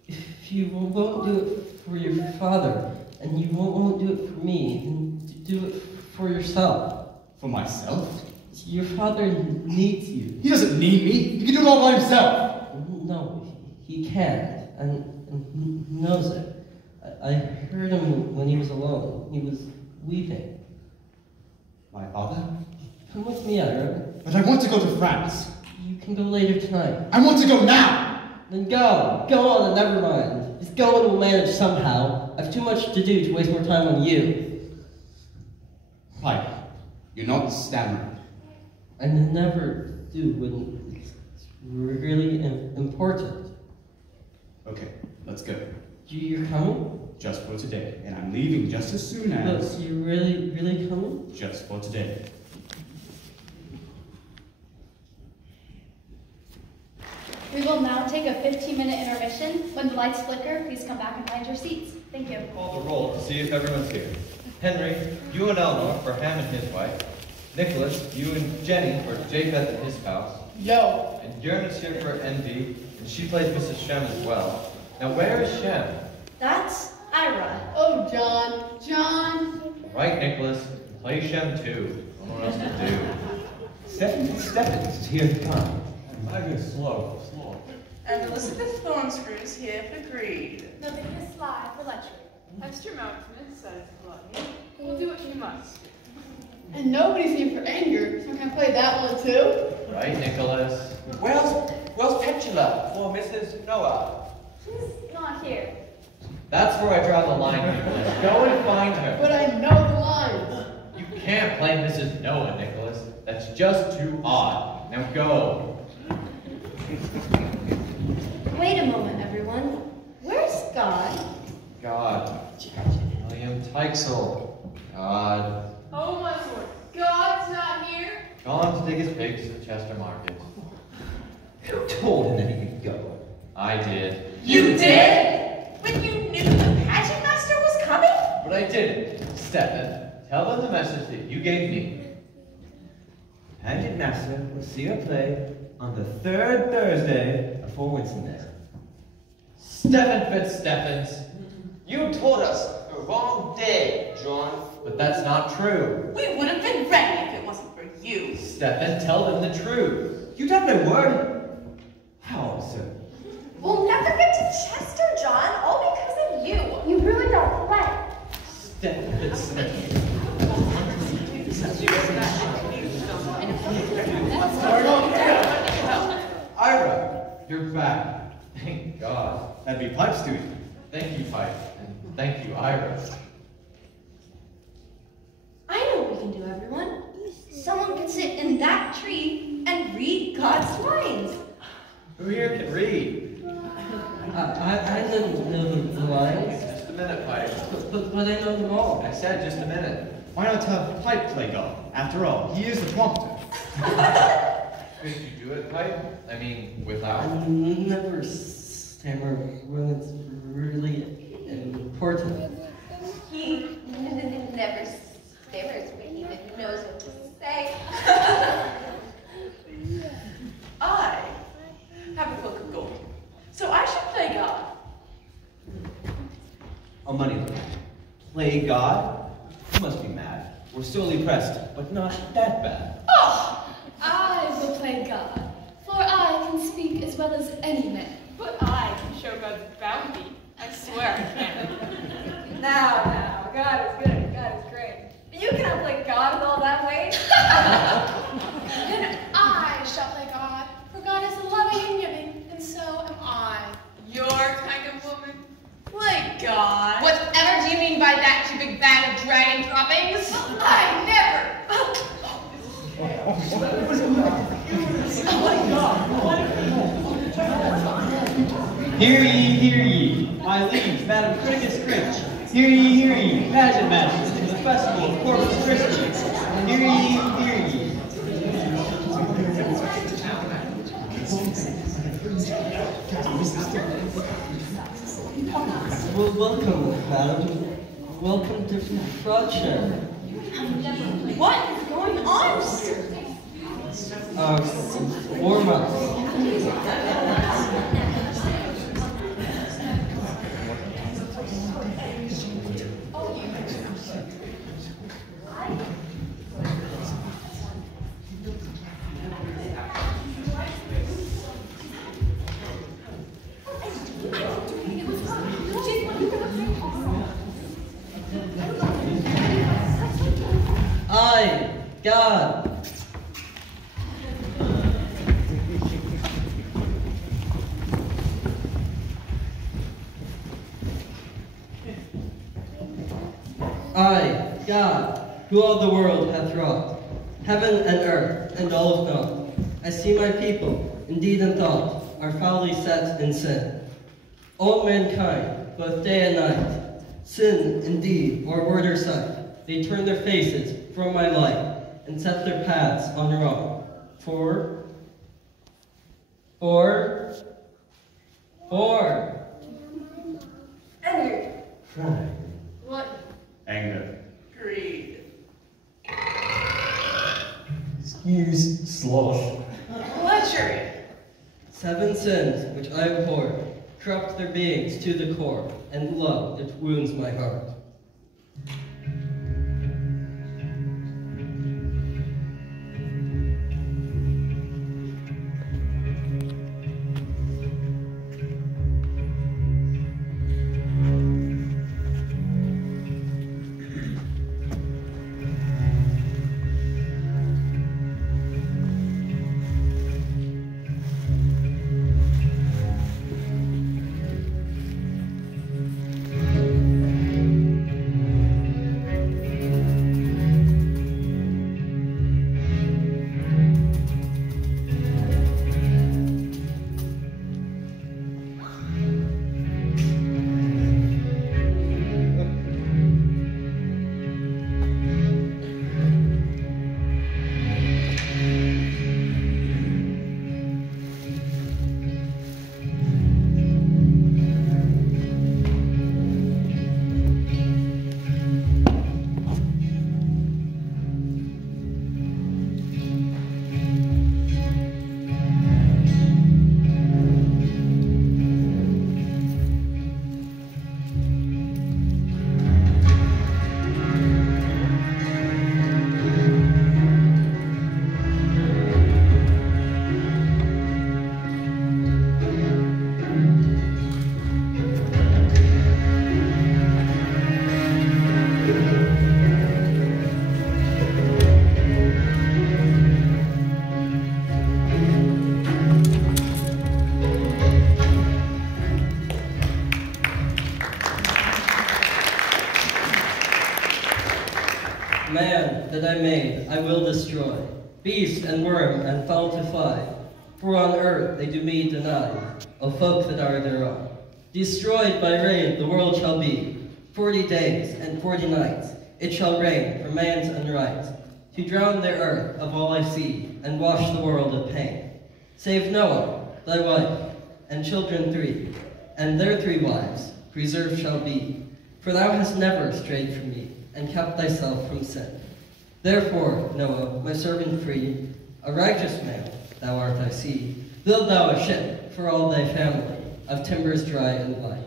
If you won't do it for your father, and you won't do it for me, then do it for yourself. For myself? Your father needs you. He doesn't need me. He can do it all by himself. No, he can't, and knows it. I heard him when he was alone. He was weeping. My father? Come with me, Ira. But I want to go to France. You can go later tonight. I want to go now! Then go. Go on and never mind. Just go and we'll manage somehow. I've too much to do to waste more time on you. Pike, you're not stammering. I never do when it's really important. Okay, let's go. You're coming? Just for today, and I'm leaving just as soon as... But you're really coming? Just for today. We will now take a 15-minute intermission. When the lights flicker, please come back and find your seats. Thank you. Call the roll to see if everyone's here. Henry, you and Eleanor for Ham and his wife. Nicholas, you and Jenny for Japheth and his spouse. Yo. And Jern is here for Envy, and she plays Mrs. Shem as well. Now where is Shem? That's Ira. Oh, John. John. Right, Nicholas. Play Shem too. I don't know what else to do. Stephens here to come. I go slow. And Elizabeth Thornscrew's here for greed. Nothing is sly for lechery. Hester Mountain says gluttony. We'll do what you must. And nobody's here for anger, so I can play that one too. Right, Nicholas. Where's Petula for Mrs. Noah? She's not here. That's where I draw the line, Nicholas. Go and find her. But I know the lines. You can't play Mrs. Noah, Nicholas. That's just too odd. Now go. Wait a moment, everyone. Where's God? God. William Tykesel. God. Oh my lord, God's not here? Gone to dig his pigs at Chester Market. Who told him that he could go? I did. You did? When you knew the pageant master was coming? But I didn't. Stephen, tell them the message that you gave me. Pageant Master will see your play on the 3rd Thursday before Winston. Stephen Fitzstephens. You told us the wrong day, John. But that's not true. We would have been ready if it wasn't for you. Step and tell them the truth. You'd have my word. How absurd. We'll never get to Chester, John, all because of you. You really don't play. Step and snip. Ira, you're back. Thank God. That'd be Pipe's duty. Thank you, Pipe. And thank you, Ira. I know what we can do, everyone. Someone could sit in that tree and read God's lines. Who here can read? I didn't know the lines, Just a minute, Pipe. but I know them all. I said just a minute. Why not have Pipe play God? After all, he is the prompter. Could you do it, Pipe? I mean, without? I never stammer when it's really important. He never stammers when he even knows what to say. I have a book of gold, so I should play God. A money look. Play God? You must be mad. We're sorely pressed, but not that bad. Oh! I will play God, for I can speak as well as any man. But I can show God's bounty. I swear I can. Now, God is good. God is great. But you cannot play God with all that weight. Then I shall play God, for God is loving and giving, and so am I. Your kind of woman. Play God. Whatever do you mean by that, you big bag of dragon droppings? I never. Hear ye, hear ye, my liege, Madam Criticus Cringe. Hear ye, pageant matches in the festival of Corpus Christi. Hear ye. Well, welcome, madam. Welcome to Fraudshare. What is going on, sir? Warm up. God. I, God, who all the world hath wrought, heaven and earth, and all of naught. I see my people, in deed and thought, are foully set in sin. All mankind, both day and night, sin in deed or word or sight. They turn their faces from my light, and set their paths on wrong. For Anger. Pride. What? Anger. Greed. Excuse sloth. Lechery. 7 sins which I abhor, corrupt their beings to the core, and love it wounds my heart. Man that I made, I will destroy, beast and worm and fowl to fly. For on earth they do me deny, O folk that are thereon. Destroyed by rain the world shall be, 40 days and 40 nights. It shall rain for man's unright, to drown the earth of all I see, and wash the world of pain. Save Noah, thy wife, and children 3, and their 3 wives, preserved shall be. For thou hast never strayed from me, and kept thyself from sin. Therefore, Noah, my servant free, a righteous man thou art, I see. Build thou a ship for all thy family, of timbers dry and light.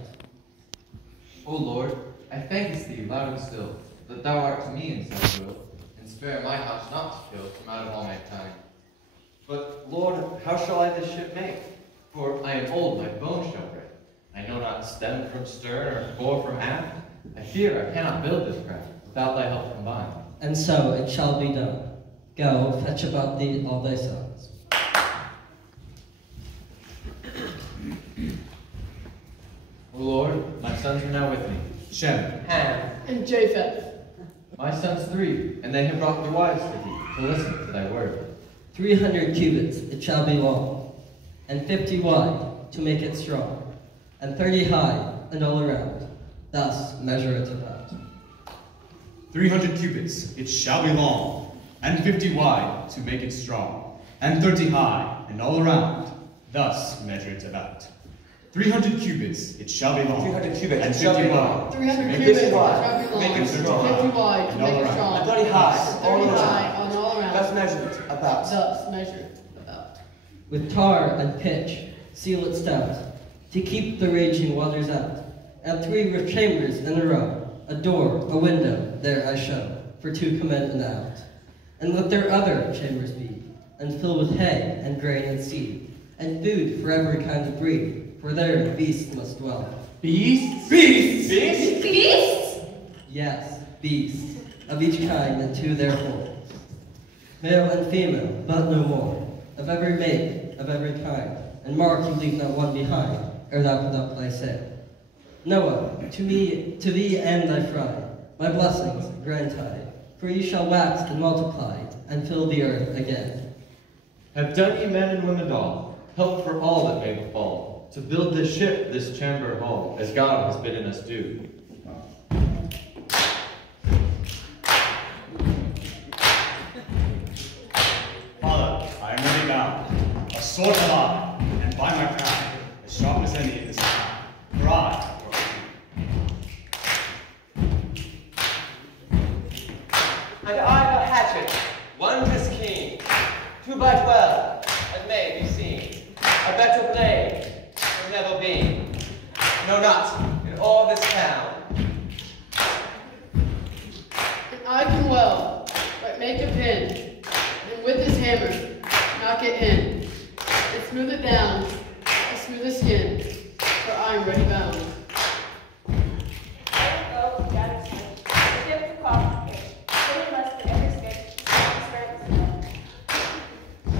O Lord, I thank thee loud and still, that thou art to me in such will, and spare my house not to kill from out of all mankind. But, Lord, how shall I this ship make? For I am old, my bones shall break. I know not stem from stern or fore from aft. I fear I cannot build this craft without thy help combined. And so it shall be done. Go, fetch about thee all thy sons. O Lord, my sons are now with me. Shem, Ham, and Japheth. My sons 3, and they have brought their wives to thee, to listen to thy word. 300 cubits it shall be long, and 50 wide to make it strong, and 30 high and all around. Thus measure it about. 300 cubits it shall be long, and 50 wide to make it strong, and 30 high and all around. Thus measure it about. 300 cubits it shall be long, 300 cubits and it shall 50 be wide. long. 300 Make cubits it it wide. shall be long. Make it strong. 50 wide to And all make it around. strong. And 30 high, And all 30 around. high and all around. Thus measure it about. Thus measure it about. With tar and pitch seal it stout, to keep the raging waters out. And 3 roof chambers in a row, a door, a window, there I show, for to come in and out. And let their other chambers be, and fill with hay and grain and seed, and food for every kind of breed, for there beasts must dwell. Beasts? Beasts! Beasts? Beasts? Yes, beasts, of each kind and to their holes. Male and female, but no more, of every make, of every kind, and mark you leave not one behind, ere thou put up thy sail. Noah, to thee end I fry, my blessings grant I, for ye shall wax and multiply, and fill the earth again. Have done ye men and women all, help for all that may befall, to build this ship, this chamber hull, as God has bidden us do. Father, I am ready now. A sword have I, and by my crown, as sharp as any in this town. For I work with you. And I a hatchet, one 'tis keen, 2 by 12, as may be seen. A better blade has never been, no not in all this town. And I can well, but make a pin, and with this hammer, knock it in, and smooth it down, as smooth as skin, for I am ready bound. Oh, that is good. The gift of coffee, little less than every stick,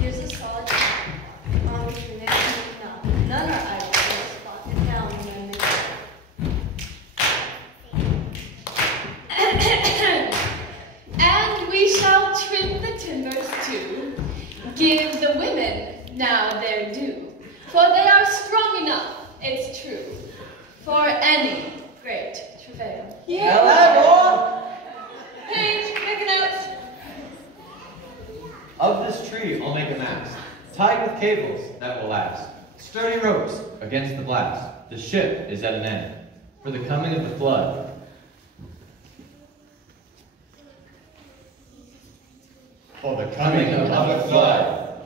Here's a solid rock, on which we never need not. None are idle for a spot, and down when they And we shall trim the timbers too, give the women now their due, for they are strong enough, it's true, for any great travail. Page, make a note. Of this tree I'll make a mast, tied with cables that will last, sturdy ropes against the blast. The ship is at an end, for the coming of the flood. For the coming of the flood.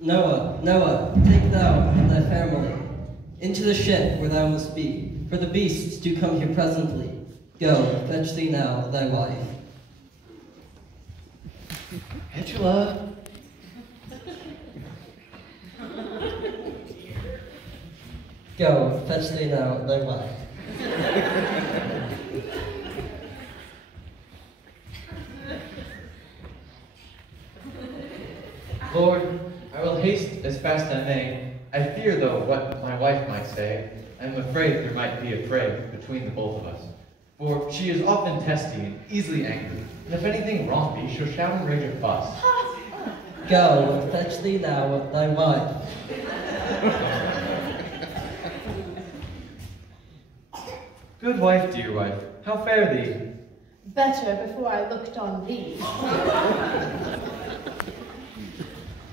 Noah, Noah, take thou and thy family into the ship where thou must be, for the beasts do come here presently. Go, fetch thee now thy wife. Angela. Go, fetch thee now thy wife. Lord, I will haste as fast I may. I fear, though, what my wife might say. I am afraid there might be a fray between the both of us. For she is often testy and easily angry, and if anything wrong be, she'll shout and rage and fuss. Go and fetch thee now thy wife. Good wife, dear wife, how fare thee? Better before I looked on thee.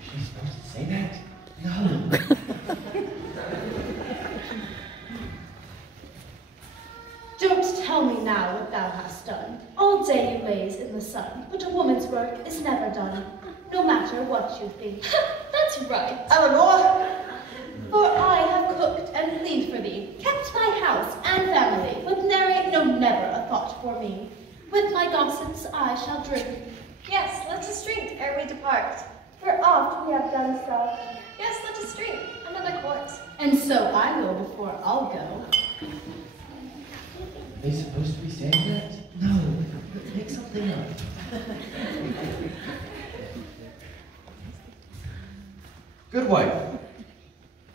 She's supposed to say that? No. Don't tell me now what thou hast done. All day you laze in the sun, but a woman's work is never done, no matter what you think. That's right. Eleanor! For I have cooked and cleaned for thee, kept thy house and family, with nary, no never a thought for me. With my gossips I shall drink. Yes, let us drink ere we depart. For oft we have done so. Yes, let us drink another quart. And so I will before I'll go. Are they supposed to be saying that? No, make something up. Good wife,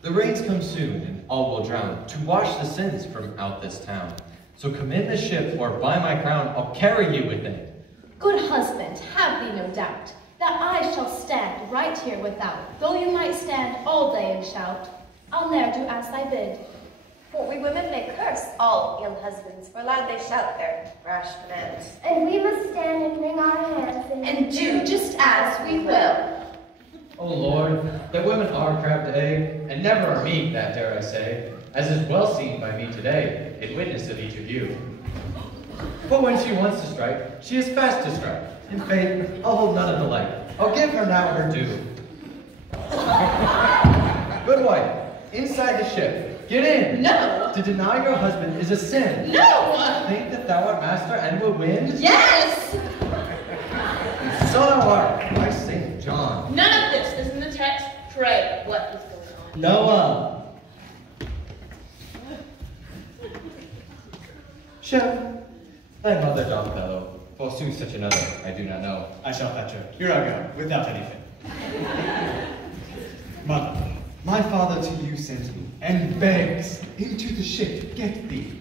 the rains come soon, and all will drown, to wash the sins from out this town. So come in the ship, or by my crown, I'll carry you within. Good husband, have thee no doubt, that I shall stand right here without, though you might stand all day and shout. I'll ne'er do as thy bid. For we women may curse all ill husbands, for loud they shout their rash commands. And we must stand and wring our hands and do just as we will. O Lord, that women are crabbed to egg, and never are meek, that dare I say, as is well seen by me today, in witness of each of you. But when she wants to strike, she is fast to strike. In faith, I'll hold none of the like. I'll give her now her due. Good wife, inside the ship, get in. No. To deny your husband is a sin. No. Think that thou art master and will win? Yes. So thou art, by St. John. None of this is in the text. Pray, what is going on? Noah. Chef, thy mother doth bellow. Forsooth such another, I do not know. I shall fetch her. Here I go, without anything. Mother, my father to you sends me, and begs, into the ship get thee.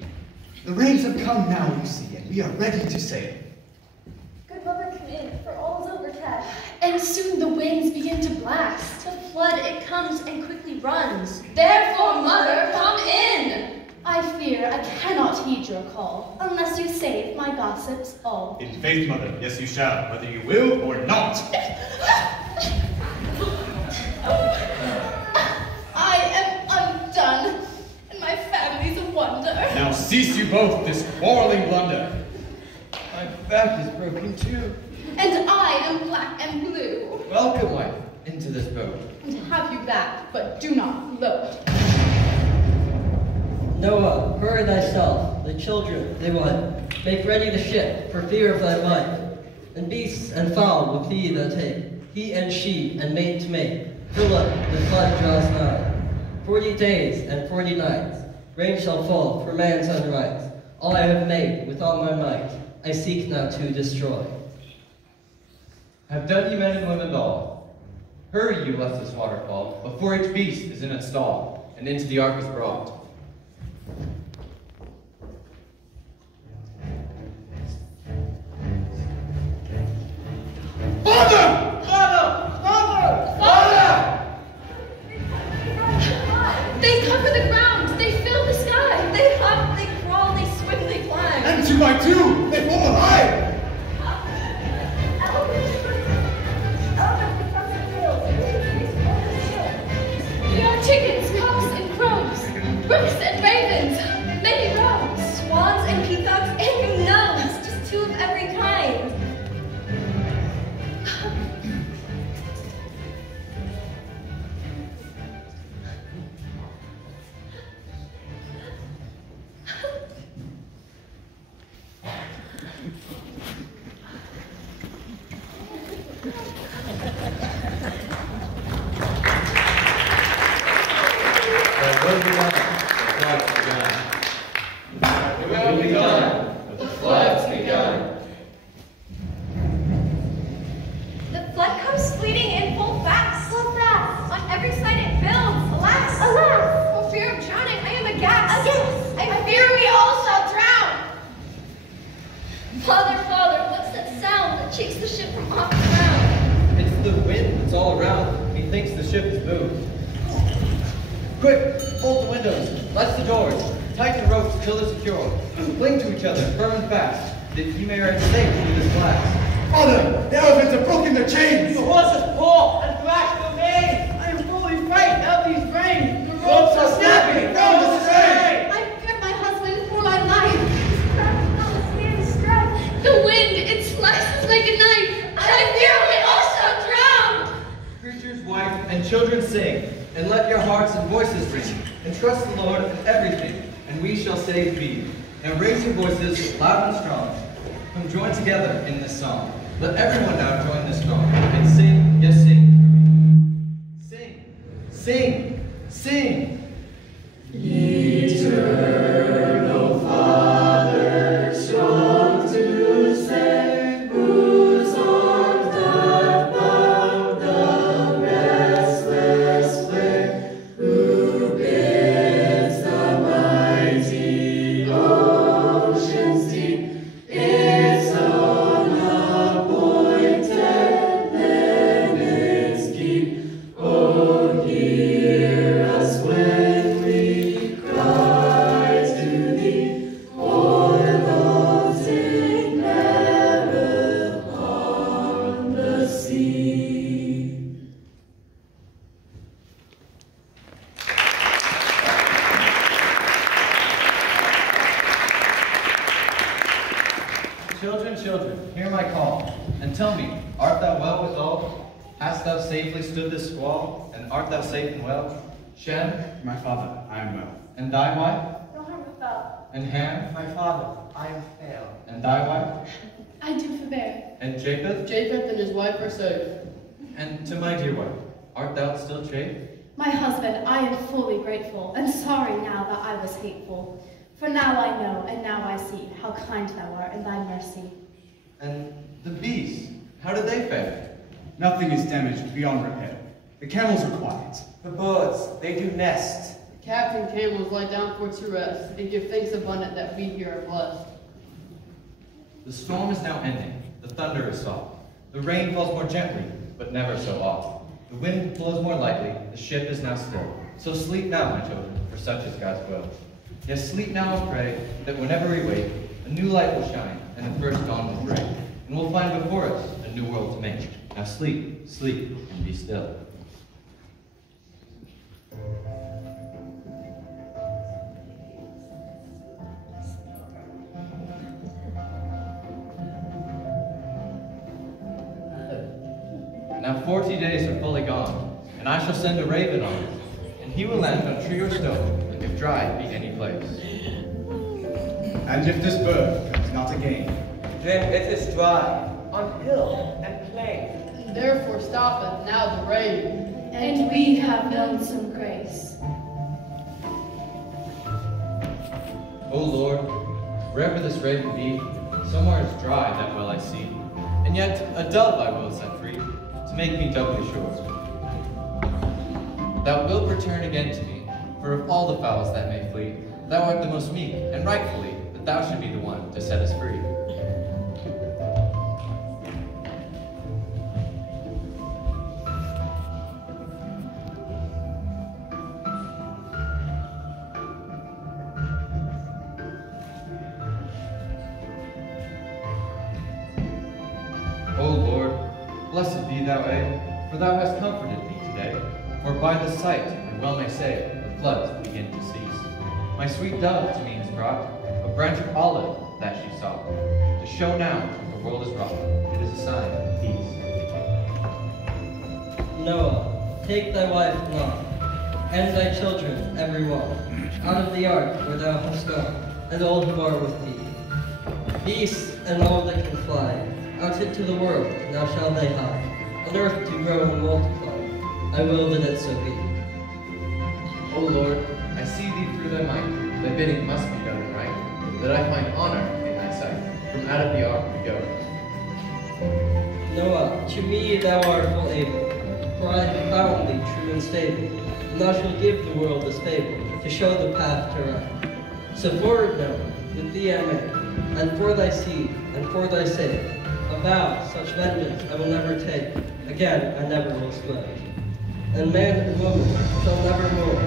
The rains have come now, you see, and we are ready to sail. Good mother, come in, for all is overcast. And soon the winds begin to blast. The flood, it comes and quickly runs. Therefore, mother, come in. I fear I cannot heed your call, unless you save my gossips all. In faith, mother, yes you shall, whether you will or not. I am undone, and my family's a wonder. Now cease you both this quarreling blunder. My back is broken too. And I am black and blue. Welcome, wife, into this boat. And have you back, but do not float. Noah, hurry thyself, the children, they want. Make ready the ship, for fear of thy life. And beasts and fowl with thee that take, he and she, and mate to mate. For look, the flood draws nigh. 40 days and 40 nights, rain shall fall for man's unright. All I have made, with all my might, I seek now to destroy. Have done you men and women all. Hurry you lest this water fall, before each beast is in its stall, and into the ark is brought. Father! Father! Father! Father! They cover the ground, they fill the sky. They hop, they crawl, they swim, they climb. And 2 by 2, they form a line! We are chickens, cocks, and crows, rooks and ravens, many rows. Swans and peacocks, and who knows, just 2 of every kind. The flood comes fleeting in full fast. Full fast. On every side it builds. Alas! Alas! For fear of drowning, I am aghast. Aghast! I fear we all shall drown. Father, Father, what's that sound that shakes the ship from off the ground? It's the wind that's all around. He thinks the ship is moved. Quick, bolt the windows, latch the doors, tighten the ropes till they're secure. Cling to each other, firm and fast, that you may ride safe through this blast. Father, the elephants have broken their chains! The horses pull and thrash the mane! I am fully frightened out these reins. The Ropes are snapping, throw astray! I fear my husband for my life. The wind, it slices like a knife. I fear we also drown. Creatures, wife, and children sing, and let your hearts and voices ring, and trust the Lord in everything, and we shall save thee. Now raise your voices loud and strong. Come join together in this song. Let everyone now join this song, and sing, yes, sing. Sing, sing, sing. Eternal Father, strong to save, whose arms doth bound the restless flame, who bids the mighty oceans deep its own appointed limits keep. Oh, hear us when we cry to thee, for those in peril on the sea. Children, children, hear my call, and tell me, art thou well withal? Hast thou safely stood this squall, and art thou safe and well? Shem, My father, I am well. and thy wife? No harm befell. And Ham, My father, I am fail. and thy wife? I do forbear. And Japheth? Japheth and his wife are safe. And to my dear wife, art thou still chaste? My husband, I am fully grateful, and sorry now that I was hateful. For now I know, and now I see, how kind thou art in thy mercy. And the beasts, how did they fare? Nothing is damaged beyond repair. The camels are quiet. The birds, they do nest. The captain camels lie down for to rest, and give thanks abundant that we here are blessed. The storm is now ending, the thunder is soft. The rain falls more gently, but never so oft. The wind blows more lightly, the ship is now still. So sleep now, my children, for such is God's will. Yes, sleep now and pray, that whenever we wake, a new light will shine, and the first dawn will break. And we'll find before us a new world to make. Now sleep, sleep, and be still. Now 40 days are fully gone, and I shall send a raven on it, and he will land on tree or stone, if dry be any place. And if this bird comes not again, Then it is dry, on hill and plain. Therefore stoppeth now the rain. And we have known some grace. O Lord, wherever this raven be, somewhere is dry, that will I see. And yet a dove I will set free, to make me doubly sure. Thou wilt return again to me, for of all the fowls that may flee, thou art the most meek, and rightfully, that thou should be the one to set us free. O Lord, blessed be thou aye, for thou hast comforted me today. For by the sight, I well may say, the floods begin to cease. My sweet dove to me has brought a branch of olive that she sought, to show now that the world is wrought. It is a sign of peace. Noah, take thy wife Lot, and thy children, every one, out of the ark where thou hast gone, and all who are with thee. Beasts and all that can fly, out into the world now shall they hie, on earth to grow and multiply. I will that it so be. O Lord, I see thee through thy might, thy bidding must be done right, that I find honor in thy sight. From out of the ark we go. Noah, to me thou art full able, for I have found thee true and stable, and thou shalt give the world this fable, to show the path to right. So forward, Noah, with thee I make, and for thy seed, and for thy sake. A vow, such vengeance I will never take, again I never will split. And man and woman shall never more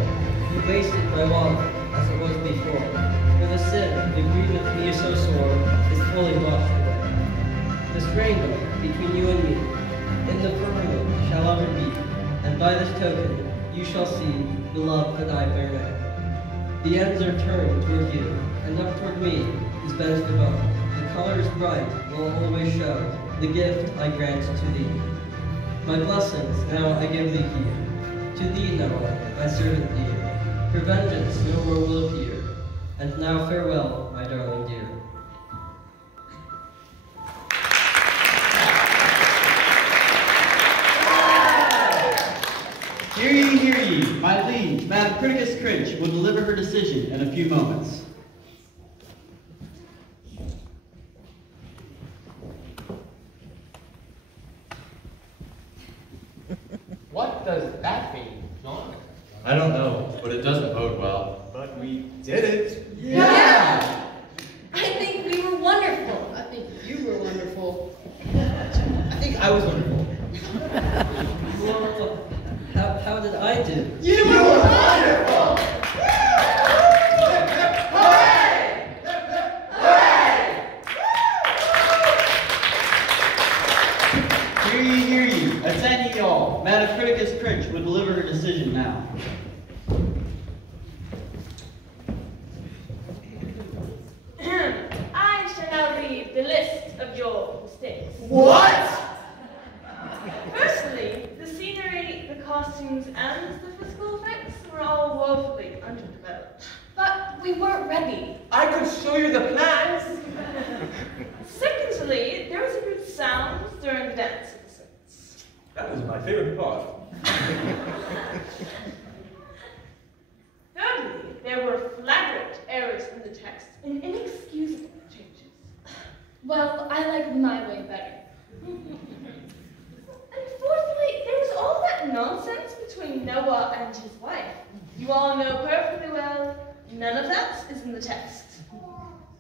be wasted by water as it was before, for the sin that grieveth me so sore is fully washed away. This rainbow between you and me, in the firmament shall ever be, and by this token you shall see the love that I bear now. The ends are turned toward you, and up toward me is bent the bow. The colors bright will always show the gift I grant to thee. My blessings now I give thee here, to thee, Noah, my servant dear. For vengeance no more will appear, and now farewell, my darling dear. Hear ye, my liege, Madam Criticus Crinch will deliver her decision in a few moments. What does that mean, John? I don't know, but it doesn't bode well. But we did it. Yeah! I think we were wonderful. I think you were wonderful. I think I was wonderful. Well, how did I do? You were wonderful! Hooray! Hooray! Hear ye, attend ye all. Madam Criticus Crinch will deliver her decision now. I shall now read the list of your mistakes. What? Firstly, the scenery, the costumes, and the physical effects were all woefully underdeveloped. But we weren't ready. I could show you the plans. Secondly, there was a good sound during the dance incidents. That was my favorite part. Thirdly, there were flagrant errors in the text and inexcusable changes. Well, I like my way better. And fourthly, there was all that nonsense between Noah and his wife. You all know perfectly well, none of that is in the text.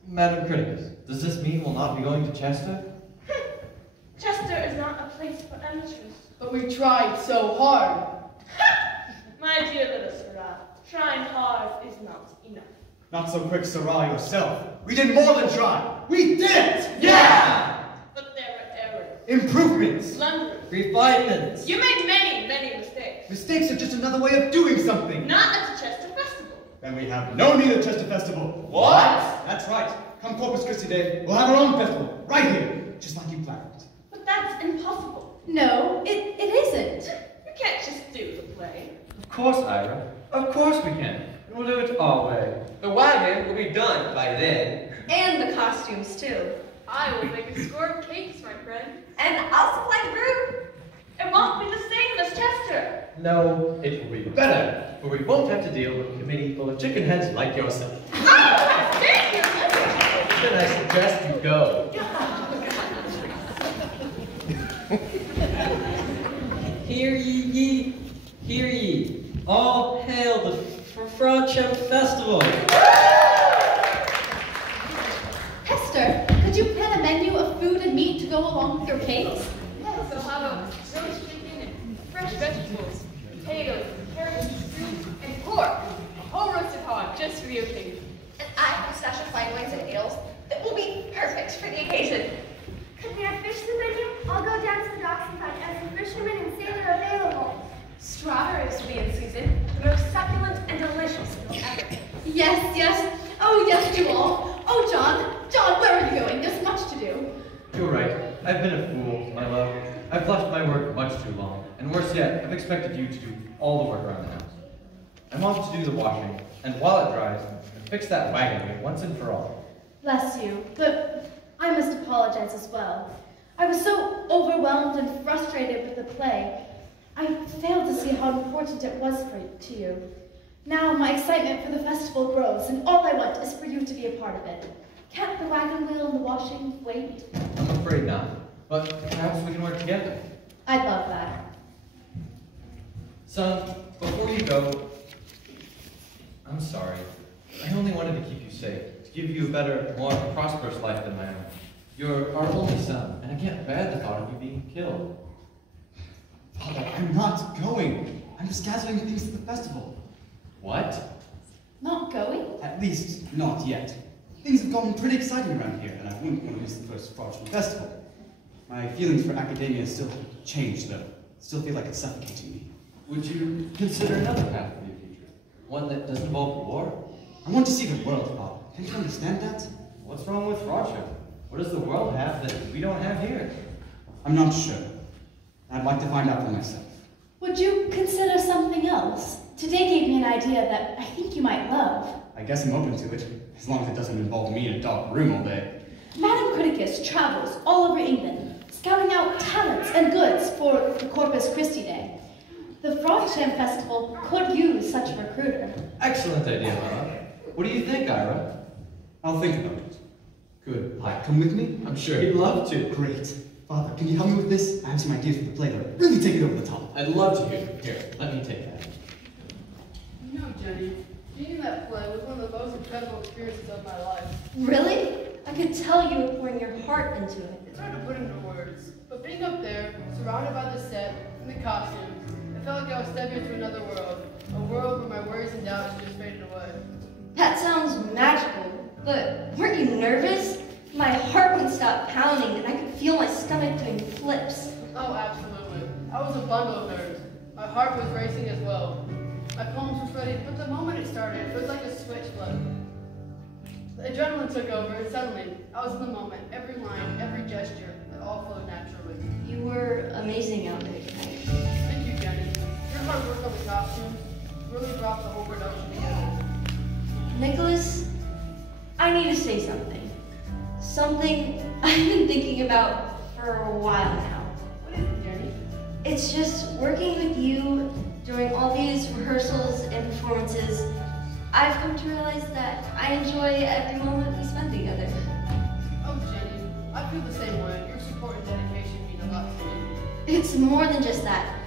Madam Criticus, does this mean we'll not be going to Chester? Chester is not a place for amateurs. But we tried so hard. My dear little Sarah, trying hard is not enough. Not so quick, Sarah, yourself. We did more than try. We did it! Yeah! But there were errors. Improvements. Blunders. Refinements. You made many, many mistakes. Mistakes are just another way of doing something. Not at the Chester Festival. Then we have no need of Chester Festival. What? That's right. Come Corpus Christi Day, we'll have our own festival, right here, just like you planned. But that's impossible. No, it isn't. You can't just do the play. Of course, Ira. Of course we can. And we'll do it our way. The wagon will be done by then. And the costumes, too. I will make a score of cakes, my friend. And I'll supply the brew. It won't be the same as Chester. No, it will be better, for we won't have to deal with a committee full of chicken heads like yourself. Oh, thank you. Then I suggest you go. Hear ye, hear ye. All hail the Frauchem Festival. Hester, could you plan a menu of food and meat to go along with your cakes? So how about roast chicken and fresh vegetables, potatoes, carrots, fruit, and pork? A whole roasted hog just for the occasion. And I have a stash of fine wines and ales that will be perfect for the occasion. Could we have fish in the menu? I'll go down to the docks and find every fisherman and say they're available. Strawberries will be in season, the most succulent and delicious meal ever. Yes, yes. Oh, yes, you all. Oh, John, where are you going? There's much to do. You're right. I've been a fool, my love. I've left my work much too long. And worse yet, I've expected you to do all the work around the house. I'm off to do the washing, and while it dries, fix that wagon wheel once and for all. Bless you, but I must apologize as well. I was so overwhelmed and frustrated with the play. I failed to see how important it was to you. Now my excitement for the festival grows, and all I want is for you to be a part of it. Can't the wagon wheel and the washing wait? I'm afraid not, but perhaps we can work together. I'd love that. Son, before you go, I'm sorry. I only wanted to keep you safe, to give you a better, more prosperous life than my own. You're our only son, and I can't bear the thought of you being killed. Father, I'm not going. I'm just gathering things for the festival. What? Not going? At least, not yet. Things have gotten pretty exciting around here, and I wouldn't want to miss the first fraudulent festival. My feelings for academia still haven't changed, though. Still feel like it's suffocating me. Would you consider another path for your future? One that doesn't involve war? I want to see the world, Father. Can't you understand that? What's wrong with fraudship? What does the world have that we don't have here? I'm not sure. I'd like to find out for myself. Would you consider something else? Today gave me an idea that I think you might love. I guess I'm open to it, as long as it doesn't involve me in a dark room all day. Madam Criticus travels all over England, scouting out talents and goods for the Corpus Christi Day. The Frodsham Festival could use such a recruiter. Excellent idea, Mama. What do you think, Ira? I'll think about it. Good. Come with me? I'm sure he'd love to. Great. Father, can you help me with this? I have some ideas for the play that would really take it over the top. I'd love to hear. Here, let me take that. You know, Jenny, being in that play was one of the most incredible experiences of my life. Really? I could tell you were pouring your heart into it. It's hard to put into words, but being up there, surrounded by the set and the costumes, it felt like I was stepping into another world, a world where my worries and doubts just faded away. That sounds magical, but weren't you nervous? My heart wouldn't stop pounding and I could feel my stomach doing flips. Oh, absolutely. I was a bundle of nerves. My heart was racing as well. My poems were ready, but the moment it started, it was like a switch flipped. The adrenaline took over, and suddenly, I was in the moment. Every line, every gesture, it all flowed naturally. You were amazing out there tonight. Thank you, Jenny. Your hard work on the costumes really brought the whole production together. Nicholas, I need to say something. Something I've been thinking about for a while now. What is it, Jenny? It's just working with you during all these rehearsals and performances. I've come to realize that I enjoy every moment we spend together. Oh, Jenny, I feel the same way. Your support and dedication mean a lot to me. It's more than just that.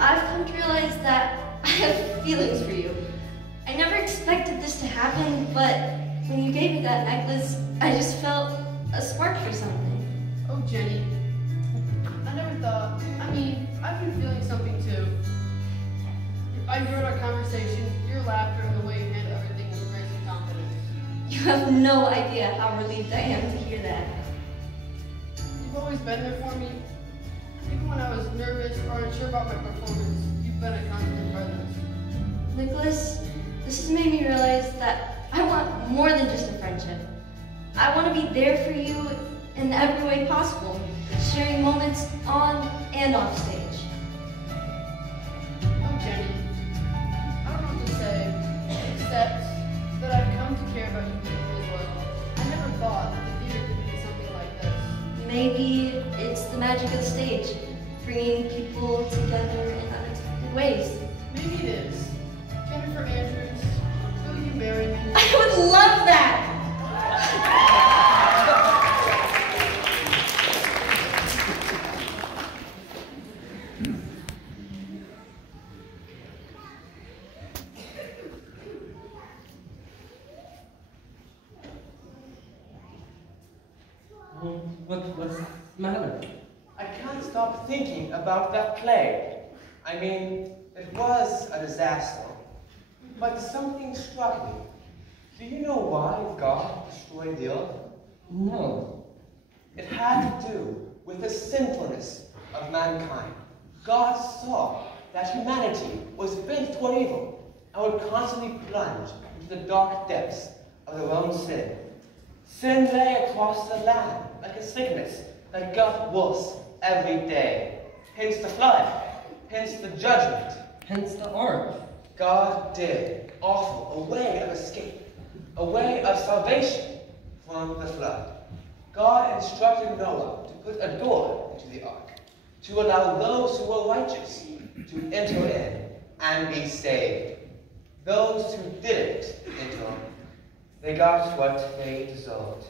I've come to realize that I have feelings for you. I never expected this to happen, but when you gave me that necklace, I just felt a spark for something. Oh, Jenny, I never thought, I've been feeling something too. I enjoyed our conversation, your laughter, and the way you handled everything with grace and confidence. You have no idea how relieved I am to hear that. You've always been there for me. Even when I was nervous or unsure about my performance, you've been a constant presence. Nicholas, this has made me realize that I want more than just a friendship. I want to be there for you in every way possible, sharing moments on and off stage. Oh, Jenny, I don't know what to say, except that I've come to care about you deeply as well. I never thought that the theater could be something like this. Maybe it's the magic of the stage, bringing people together in unexpected ways. Maybe it is. Jennifer Andrews, will you marry me? I would love that! What's the matter? I can't stop thinking about that play. I mean, it was a disaster, but something struck me. Do you know why God destroyed the earth? No. It had to do with the sinfulness of mankind. God saw that humanity was bent toward evil and would constantly plunge into the dark depths of their own sin. Sin lay across the land like a sickness that got worse every day. Hence the flood, hence the judgment, hence the ark. God did offer a way of escape, a way of salvation from the flood. God instructed Noah to put a door into the ark, to allow those who were righteous to enter in and be saved. Those who didn't enter, they got what they deserved.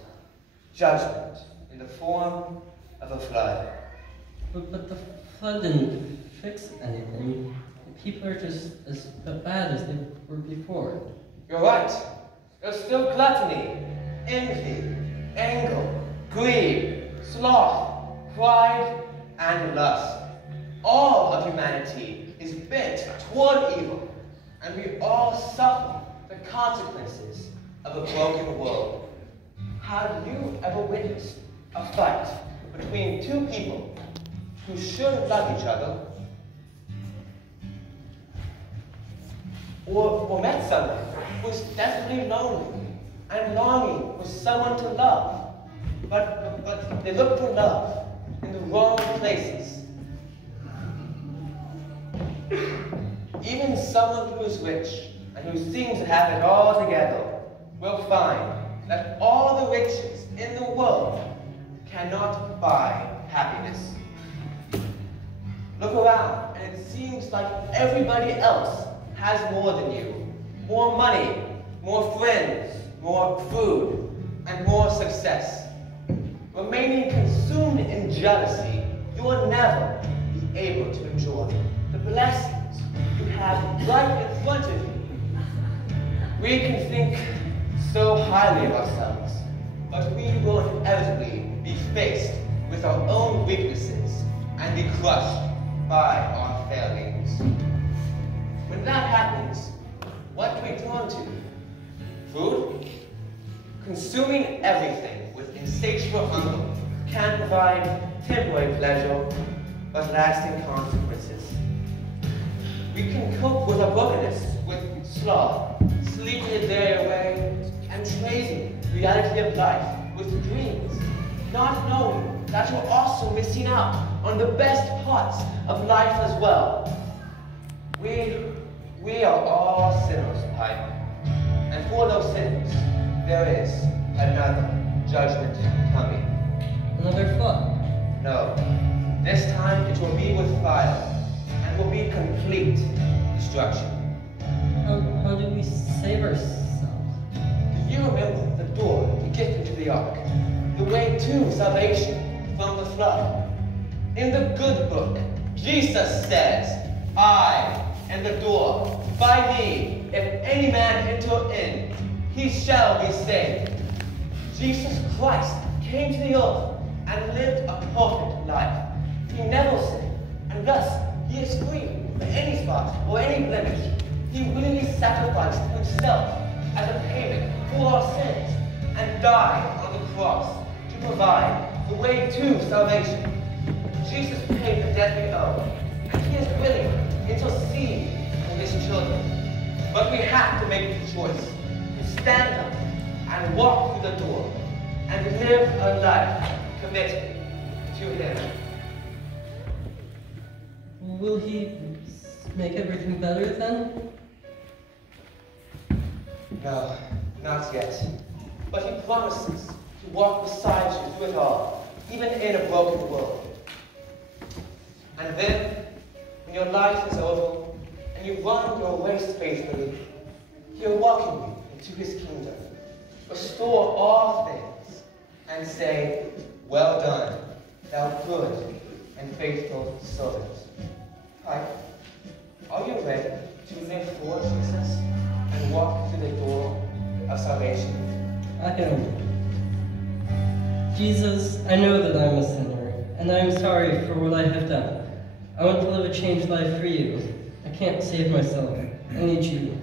Judgment in the form of a flood. But the flood didn't fix anything. People are just as bad as they were before. You're right. There's still gluttony envy, anger, greed, sloth, pride, and lust. All of humanity is bent toward evil, and we all suffer the consequences of a broken world. Have you ever witnessed a fight between two people who should love each other? Or met someone who is desperately lonely and longing for someone to love, but they look for love in the wrong places? Even someone who is rich and who seems to have it all together will find that all the riches in the world cannot buy happiness. Look around, and it seems like everybody else has more than you. More money, more friends, more food, and more success. Remaining consumed in jealousy, you will never be able to enjoy the blessings you have right in front of you. We can think so highly of ourselves, but we will inevitably be faced with our own weaknesses and be crushed by our failings. When that happens, what do we turn to? Food? Consuming everything with insatiable hunger can provide temporary pleasure, but lasting consequences. We can cope with our brokenness with sloth, sleeping the day away, and trading the reality of life with dreams, not knowing that you're also missing out on the best parts of life as well. We are all sinners, Pipe, and for those sins, there is another judgment coming. Another flood? No. This time it will be with fire, and will be complete destruction. How do we save ourselves? Do you remember the door to get into the ark? The way to salvation from the flood? In the good book, Jesus says, I am the door. By me, if any man enter in, he shall be saved. Jesus Christ came to the earth and lived a perfect life. He never sinned, and thus he is free from any spot or any blemish. He willingly sacrificed himself as a payment for our sins and died on the cross to provide the way to salvation. Jesus paid the debt we owe, and he is willing to intercede for his children. But we have to make the choice to stand up and walk through the door and live a life committed to him. Will he make everything better then? No, not yet. But he promises to walk beside you through it all, even in a broken world. And then, when your life is over and you run your race faithfully, he'll welcome you into his kingdom, restore all things, and say, well done, thou good and faithful servant. Hi, are you ready to live for Jesus and walk through the door of salvation? I am. Jesus, I know that I'm a sinner, and I am sorry for what I have done. I want to live a changed life for you. I can't save myself. I need you.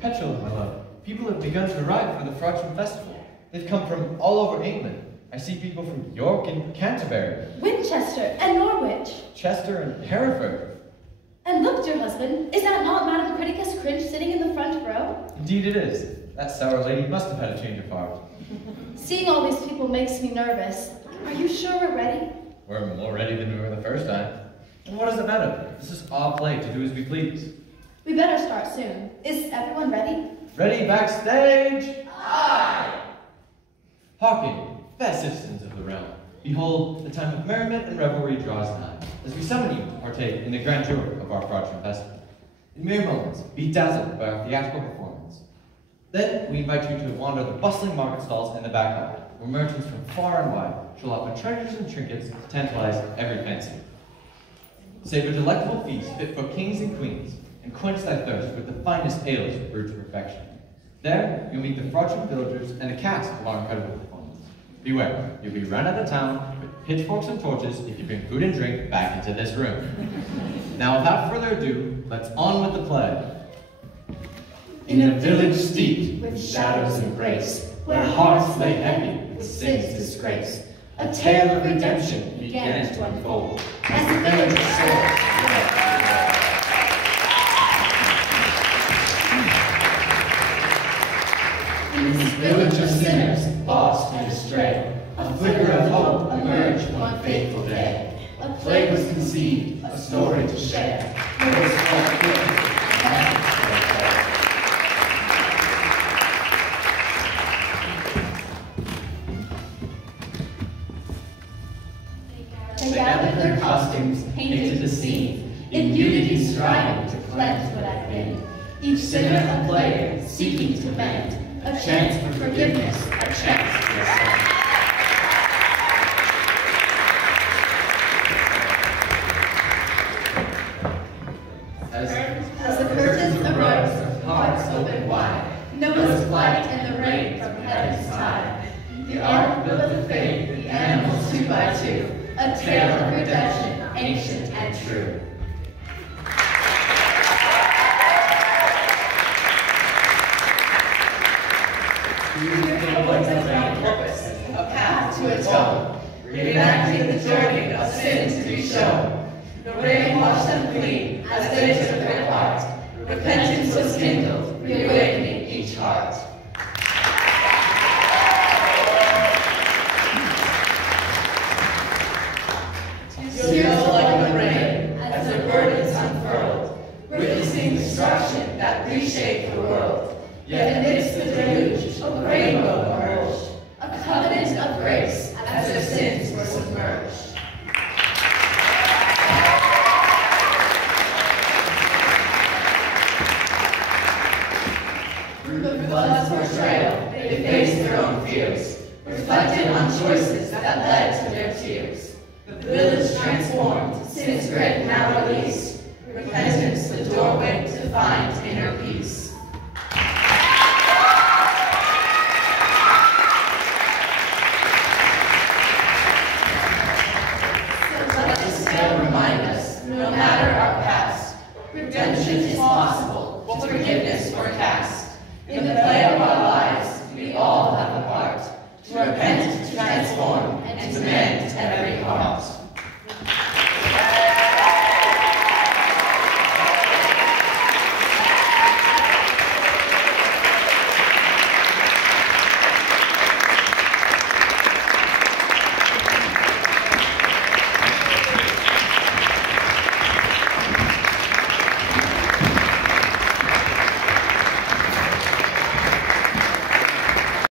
Petrol, my love. People have begun to arrive for the Frodsham Festival. They've come from all over England. I see people from York and Canterbury, Winchester and Norwich. Chester and Hereford. And look, dear husband, is that not Madame Criticus Cringe sitting in the front row? Indeed it is. That sour lady must have had a change of heart. Seeing all these people makes me nervous. Are you sure we're ready? We're more ready than we were the first time. And what does it matter? This is our play to do as we please. We better start soon. Is everyone ready? Ready backstage? Aye! Hearken, fair citizens of the realm. Behold, the time of merriment and revelry draws nigh, as we summon you to partake in the grandeur of our fraudulent festival. In mere moments, be dazzled by our theatrical performance. Then we invite you to wander the bustling market stalls in the backyard, where merchants from far and wide shall offer treasures and trinkets to tantalize every fancy. Save a delectable feast fit for kings and queens, and quench thy thirst with the finest ales brewed to perfection. There, you'll meet the fraudulent villagers and a cast of our incredible performance. Beware, you'll be run out of town with pitchforks and torches if you bring food and drink back into this room. Now, without further ado, let's on with the play. In a village steeped with shadows and grace, where hearts lay heavy with sin's disgrace, a tale of redemption began to unfold as the villagers saw. In this village of sinners, lost and astray, a flicker of hope emerged one fateful day. A play was conceived, a story to share, where was felt good and magic to play. They gathered their costumes, painted the scene, in unity striving to cleanse what had been. Each sinner a player, seeking to mend, a chance for forgiveness, a chance for ascent. As the curtains arose, hearts opened wide, Noah's flight and the rain from heaven's tide. The ark built of faith, the animals 2 by 2, a tale of redemption, ancient and true. A path to atone, reenacting the journey of sin to be shown. The rain washed them clean as they took their part. Repentance was kindled, reawakening each heart. Tears like the rain as their burdens unfurled, witnessing destruction that reshaped the world. Yet amidst the deluge, a rainbow emerged, a covenant of grace as their sins were submerged. Through the flood's portrayal, they faced their own fears, reflected on choices that led to their tears. The village transformed, sin's grip now released, repentance the doorway to find inner peace. Remind us, no matter our past, redemption is possible, forgiveness forecast. In the play of our lives, we all have a part to repent, to transform, and to mend every